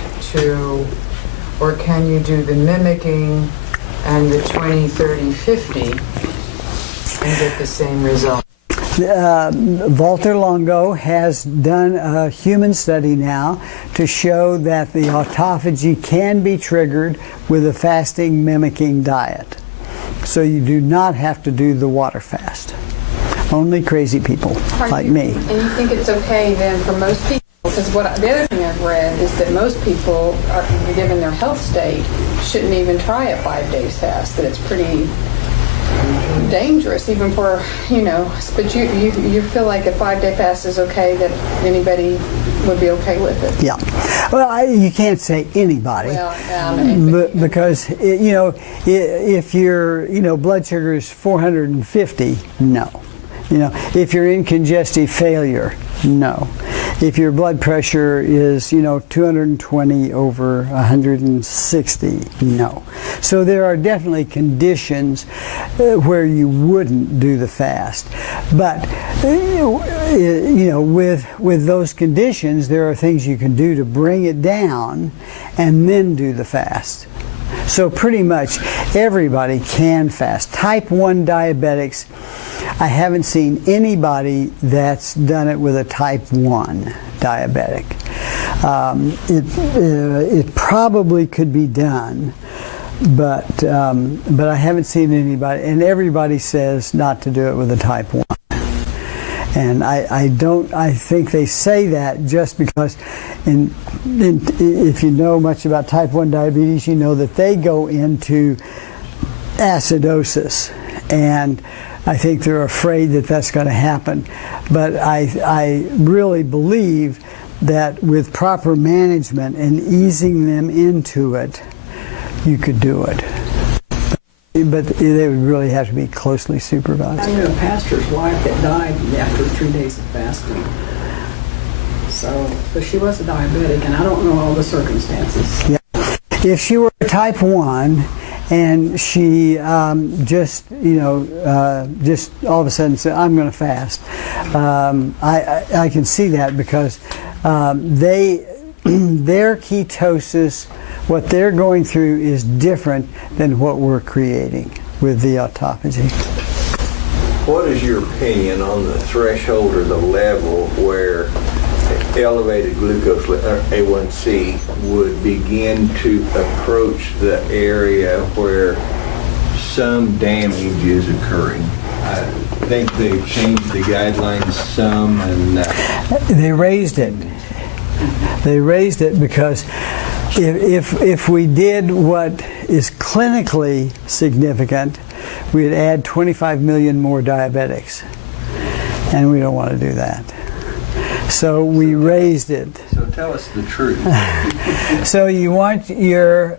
or can you do the mimicking and the 20, 30, 50 and get the same result? Walter Longo has done a human study now to show that the autophagy can be triggered with a fasting mimicking diet. So you do not have to do the water fast. Only crazy people like me. And you think it's okay then for most people? Because the other thing I've read is that most people, given their health state, shouldn't even try a 5-day fast. That it's pretty dangerous, even for, but you feel like a 5-day fast is okay, that anybody would be okay with it? Yeah. Well, you can't say anybody. Well, because, if your, blood sugar is 450, no. If you're in congestive failure, no. If your blood pressure is, 220 over 160, no. So there are definitely conditions where you wouldn't do the fast. But, with those conditions, there are things you can do to bring it down and then do the fast. So pretty much everybody can fast. Type 1 diabetics, I haven't seen anybody that's done it with a type 1 diabetic. It probably could be done, but I haven't seen anybody, and everybody says not to do it with a type 1. And I think they say that just because if you know much about type 1 diabetes, you know that they go into acidosis, and I think they're afraid that that's going to happen. But I really believe that with proper management and easing them into it, you could do it. But they would really have to be closely supervised. I knew a pastor's wife that died after 3 days of fasting. So, but she was a diabetic, and I don't know all the circumstances. Yeah. If she were type 1, and she just all of a sudden said, I'm going to fast, I can see that because their ketosis, what they're going through is different than what we're creating with the autophagy. What is your opinion on the threshold or the level where elevated glucose, A1C, would begin to approach the area where some damage is occurring. I think they've changed the guidelines some, and They raised it. They raised it because if we did what is clinically significant, we'd add 25 million more diabetics, and we don't want to do that. So we raised it. so tell us the truth. So you want your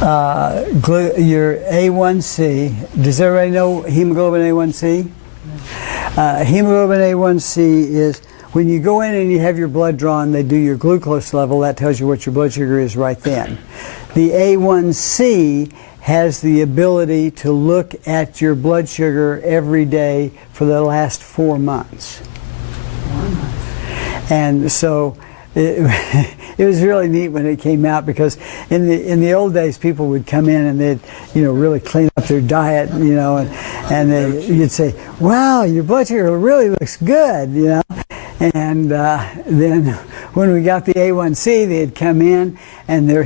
A1C. Does everybody know hemoglobin A1C? Hemoglobin A1C is when you go in and you have your blood drawn, they do your glucose level. That tells you what your blood sugar is right then. The A1C has the ability to look at your blood sugar every day for the last 4 months. And so it was really neat when it came out, because in the old days people would come in and they'd really clean up their diet, and you'd say, "Wow, your blood sugar really looks good," And then when we got the A1C, they'd come in and their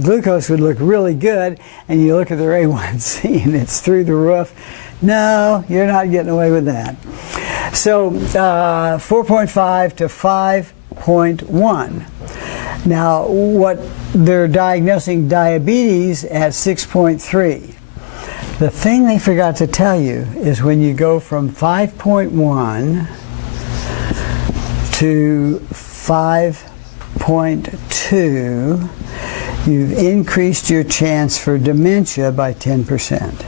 glucose would look really good, and you look at their A1C and it's through the roof. No, you're not getting away with that. So 4.5 to 5.1. Now, what they're diagnosing diabetes at 6.3. The thing they forgot to tell you is when you go from 5.1 to 5.2, you've increased your chance for dementia by 10%.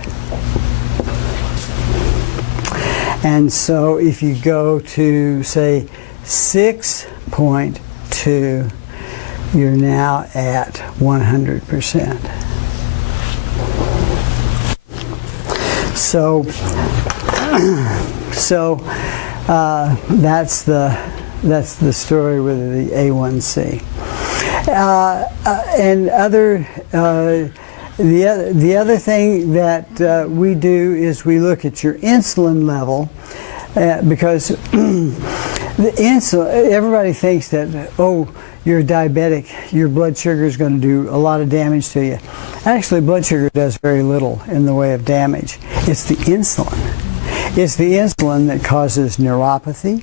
And so if you go to, say, 6.2, you're now at 100%. So that's the story with the A1C. And the other thing that we do is we look at your insulin level, because the insulin, everybody thinks that, oh, you're diabetic, your blood sugar is going to do a lot of damage to you. Actually, blood sugar does very little in the way of damage. It's the insulin. It's the insulin that causes neuropathy,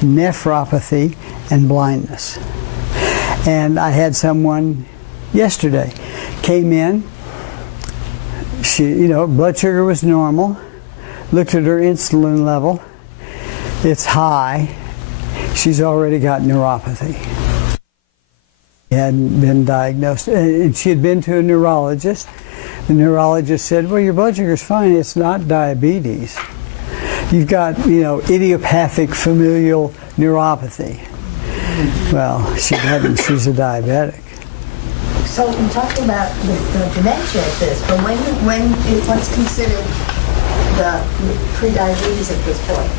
nephropathy, and blindness. And I had someone yesterday came in. She, blood sugar was normal. Looked at her insulin level. It's high. She's already got neuropathy. She hadn't been diagnosed. And she had been to a neurologist. The neurologist said, "Well, your blood sugar's fine. It's not diabetes. You've got, idiopathic familial neuropathy." Well, she hadn't. She's a diabetic. So we talked about the dementia at this, but what's considered the pre-diabetes at this point?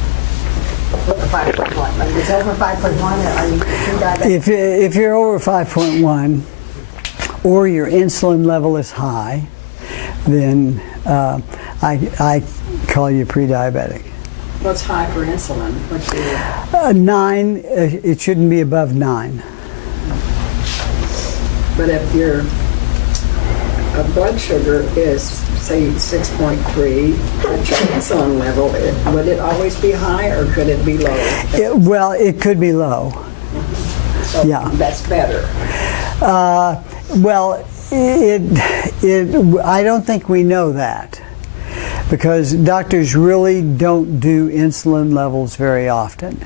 With the 5.1, like if it's over 5.1, are you pre-diabetic? If you're over 5.1, or your insulin level is high, then I call you pre-diabetic. What's high for insulin? What's your 9, it shouldn't be above 9. But if your blood sugar is, say, 6.3, but your insulin level, would it always be high, or could it be low? Well, it could be low. So Yeah. that's better. Well, I don't think we know that, because doctors really don't do insulin levels very often.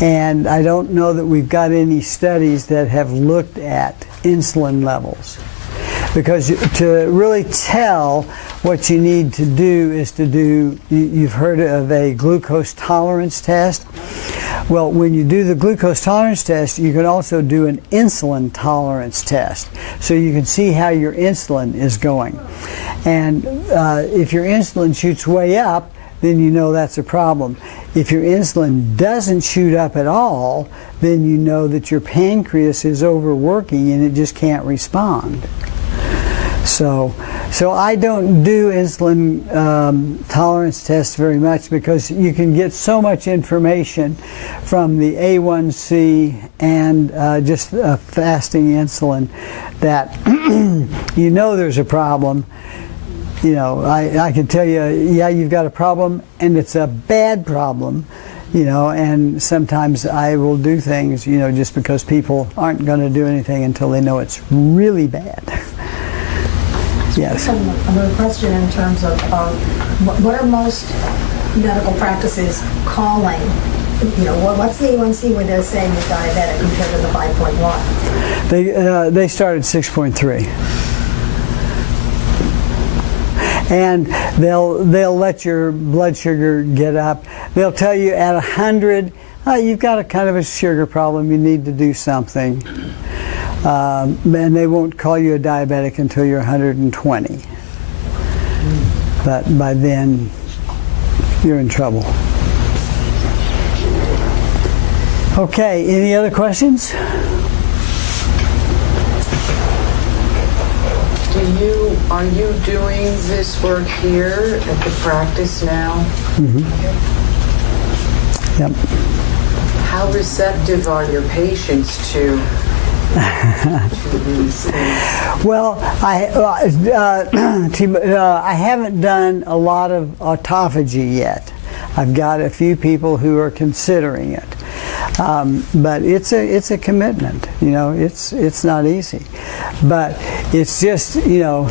And I don't know that we've got any studies that have looked at insulin levels. Because to really tell, what you need to do is you've heard of a glucose tolerance test. Well, when you do the glucose tolerance test, you can also do an insulin tolerance test. So you can see how your insulin is going. And if your insulin shoots way up, then you know that's a problem. If your insulin doesn't shoot up at all, then you know that your pancreas is overworking and it just can't respond. So So I don't do insulin tolerance tests very much because you can get so much information from the A1C and just fasting insulin that you know there's a problem. You know, I can tell you, yeah, you've got a problem, and it's a bad problem. You know, and sometimes I will do things, you know, just because people aren't going to do anything until they know it's really bad. Yes. Another question in terms of what are most medical practices calling? You know, what's the A1C where they're saying you're diabetic compared to the 5.1? They start at 6.3. And they'll let your blood sugar get up. They'll tell you at 100, you've got a kind of a sugar problem. You need to do something. And they won't call you a diabetic until you're 120. But by then, you're in trouble. Okay. Any other questions? Are you doing this work here at the practice now? Mm-hmm. Yep. How receptive are your patients to these things? Well, I haven't done a lot of autophagy yet. I've got a few people who are considering it. But it's a commitment, you know. It's not easy, but it's just, you know,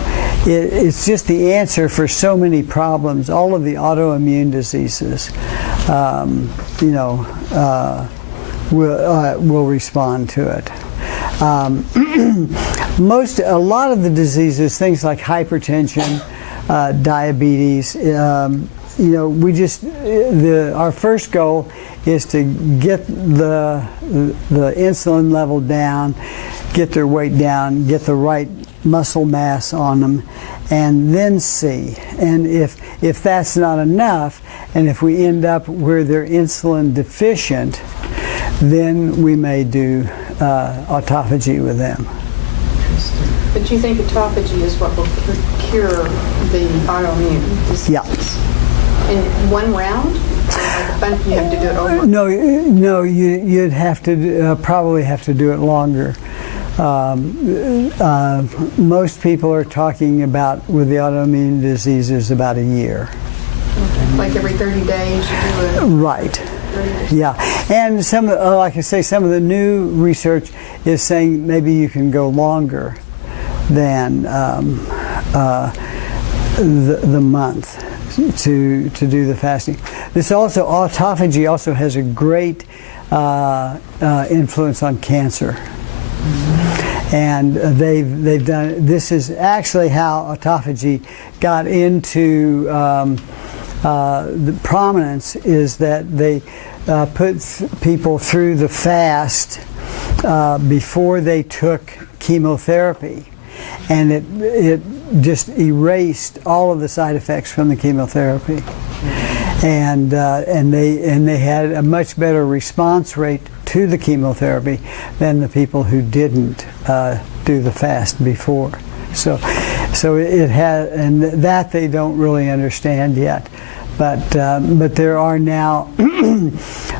it's just the answer for so many problems. All of the autoimmune diseases, you know, will respond to it. A lot of the diseases, things like hypertension, diabetes, you know, our first goal is to get the insulin level down, get their weight down, get the right muscle mass on them, and then see. And if that's not enough, and if we end up where they're insulin deficient, then we may do autophagy with them. But you think autophagy is what will cure the autoimmune disease? Yeah. In one round? You have to do it over? No, you'd have to probably have to do it longer. Most people are talking about, with the autoimmune diseases, about a year. Okay. Like every 30 days you do it? Right. Yeah, and some, like I say, some of the new research is saying maybe you can go longer than the month to do the fasting. This also, autophagy also has a great influence on cancer. And they've done, this is actually how autophagy got into the prominence, is that they put people through the fast before they took chemotherapy, and it just erased all of the side effects from the chemotherapy, and they had a much better response rate to the chemotherapy than the people who didn't do the fast before. So it has, and that they don't really understand yet. But there are now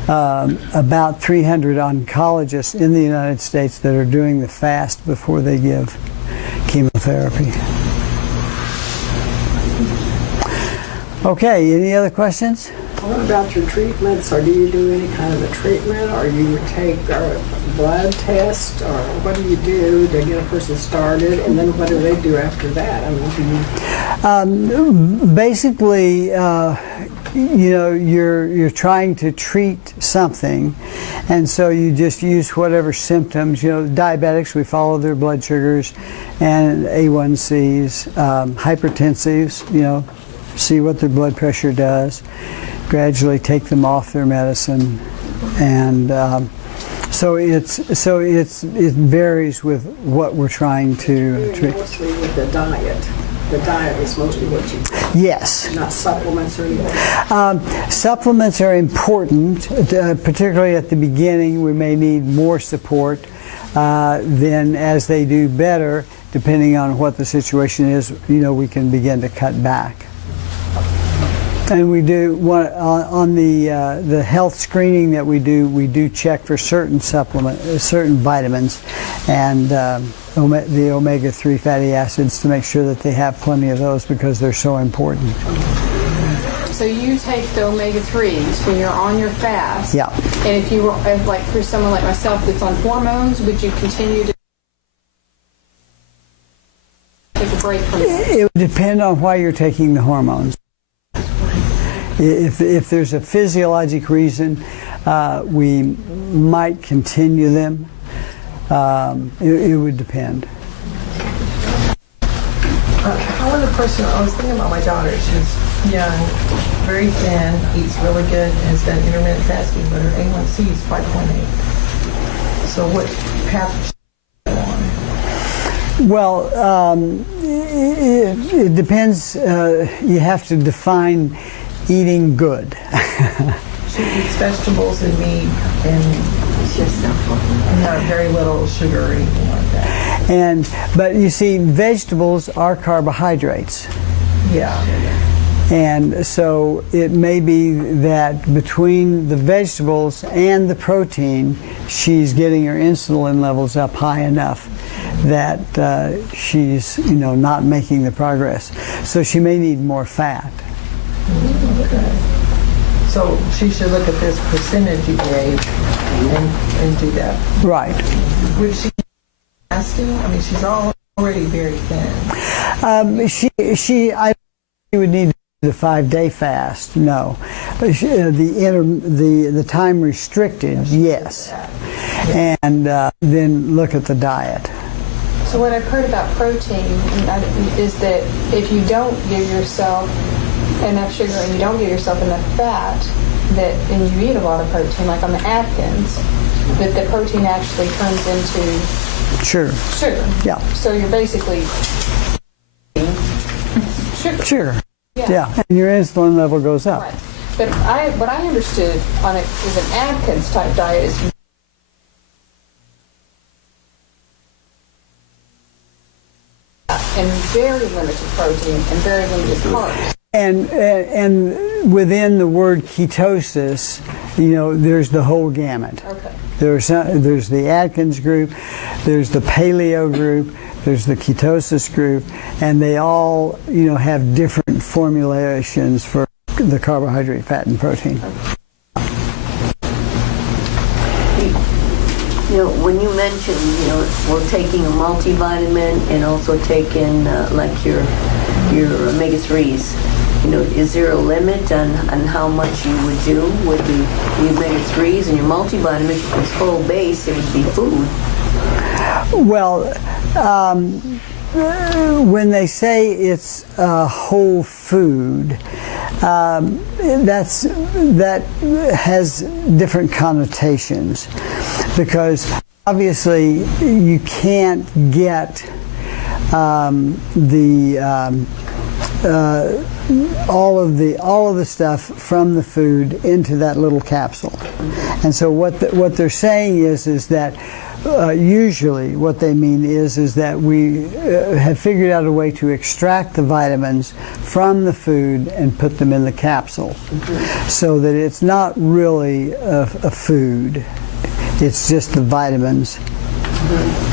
about 300 oncologists in the United States that are doing the fast before they give chemotherapy. Okay, any other questions? What about your treatments, or do you do any kind of a treatment, or you take a blood test, or what do you do to get a person started, and then what do they do after that? I mean, do you... Basically, you know, you're trying to treat something, and so you just use whatever symptoms. You know, diabetics, we follow their blood sugars and A1Cs. Hypertensives, you know, see what their blood pressure does. Gradually take them off their medicine, and so it varies with what we're trying to treat. Mostly with the diet. The diet is mostly what you do. Yes. Not supplements or anything. Supplements are important, particularly at the beginning. We may need more support. Then as they do better, depending on what the situation is, we can begin to cut back. And we do on the health screening that we do check for certain certain vitamins, and the omega-3 fatty acids to make sure that they have plenty of those because they're so important. So you take the omega-3s when you're on your fast. Yeah. And if you were, like for someone like myself that's on hormones, would you continue to take a break from that? It would depend on why you're taking the hormones. If there's a physiologic reason, we might continue them. It would depend. How would a person, I was thinking about my daughter, she's young, very thin, eats really good, has done intermittent fasting, but her A1C is 5.8. So what path should she go on? Well, it depends. You have to define eating good. She eats vegetables and meat and not very little sugar or anything like that. But you see, vegetables are carbohydrates. Yeah. And so it may be that between the vegetables and the protein, she's getting her insulin levels up high enough that she's not making the progress. So she may need more fat. Okay. So she should look at this percentage you gave and do that. Right. Would she be fasting? I mean, she's already very thin. She would need to do the 5-day fast. No, the time restricted, yes, and then look at the diet. So what I've heard about protein is that if you don't give yourself enough sugar and you don't give yourself enough fat, and you eat a lot of protein, like on the Atkins, that the protein actually turns into Sugar. Yeah. So you're basically sugar. Sure. Yeah. And your insulin level goes up. Right. But what I understood on it is an Atkins type diet is and very limited protein and very limited carbs. And within the word ketosis, there's the whole gamut. Okay. There's the Atkins group, there's the paleo group, there's the ketosis group, and they all have different formulations for the carbohydrate, fat, and protein. When you mentioned, we're taking a multivitamin and also taking like your omega-3s, is there a limit on how much you would do with the omega-3s and your multivitamins? If it's whole base, it would be food. Well, when they say it's whole food, that has different connotations, because obviously you can't get all of the stuff from the food into that little capsule. And so what they're saying is that usually what they mean is that we have figured out a way to extract the vitamins from the food and put them in the capsule, so that it's not really a food. It's just the vitamins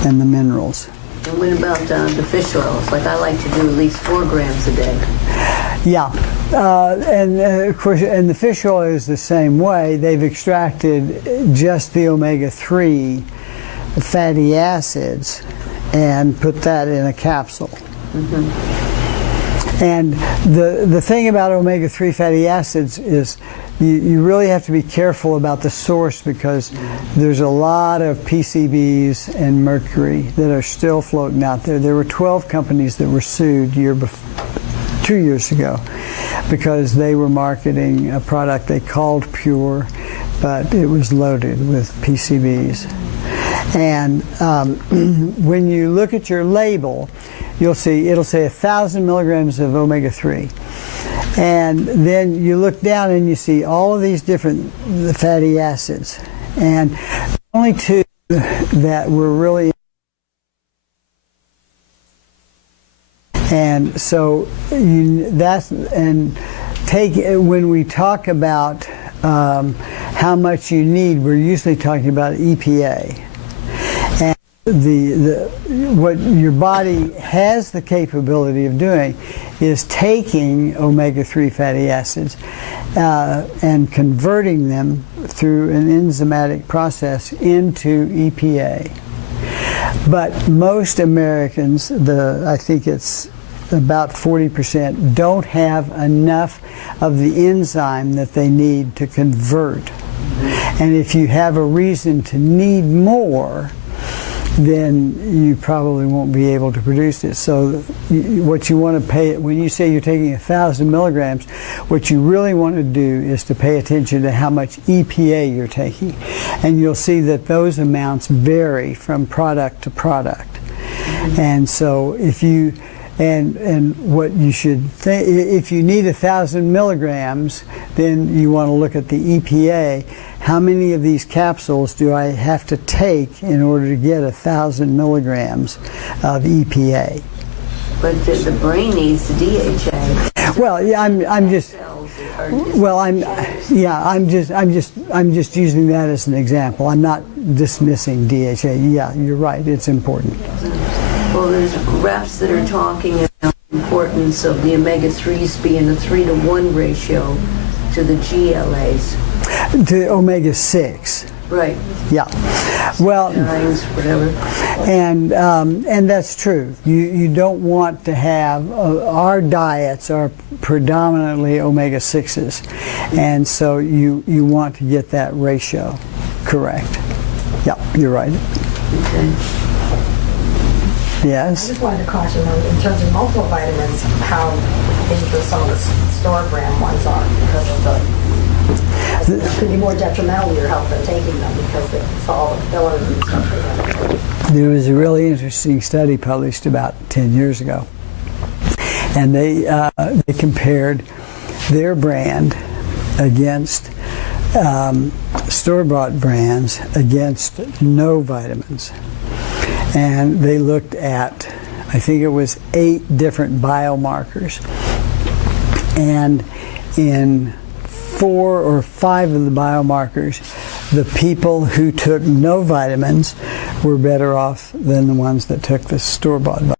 and the minerals. And what about the fish oils? Like I like to do at least 4 grams a day. Yeah, and of course, and the fish oil is the same way. They've extracted just the omega-3 fatty acids and put that in a capsule. And the thing about omega-3 fatty acids is you really have to be careful about the source, because there's a lot of PCBs and mercury that are still floating out there. There were 12 companies that were sued 2 years ago because they were marketing a product they called Pure, but it was loaded with PCBs. And when you look at your label, you'll see it'll say 1,000 milligrams of omega-3. And then you look down and you see all of these different fatty acids. And the only 2 that were really And so when we talk about how much you need, we're usually talking about EPA. And what your body has the capability of doing is taking omega-3 fatty acids and converting them through an enzymatic process into EPA. But most Americans, I think it's about 40%, don't have enough of the enzyme that they need to convert. And if you have a reason to need more, then you probably won't be able to produce it. So what you want to pay, when you say you're taking 1,000 milligrams, what you really want to do is to pay attention to how much EPA you're taking. And you'll see that those amounts vary from product to product. And so if you, and what you should think, if you need 1,000 milligrams, then you want to look at the EPA. How many of these capsules do I have to take in order to get 1,000 milligrams of EPA? But the brain needs the DHA. Well, yeah, I'm just using that as an example. I'm not dismissing DHA. Yeah, you're right. It's important. Well, there's reps that are talking about the importance of the omega-3s being a 3-to-1 ratio to the GLAs. To omega-6. Right. Yeah. Well, whatever. And that's true. You don't want to have, our diets are predominantly omega-6s, and so you want to get that ratio correct. Yeah, you're right. Okay. Yes? I just wanted to caution in terms of multivitamins, how dangerous some of the store brand ones are because of it could be more detrimental to your health than taking them because it's all the fillers and stuff in them. There was a really interesting study published about 10 years ago, and they compared their brand against store-bought brands against no vitamins. And they looked at, I think it was 8 different biomarkers. And in 4 or 5 of the biomarkers, the people who took no vitamins were better off than the ones that took the store-bought vitamins.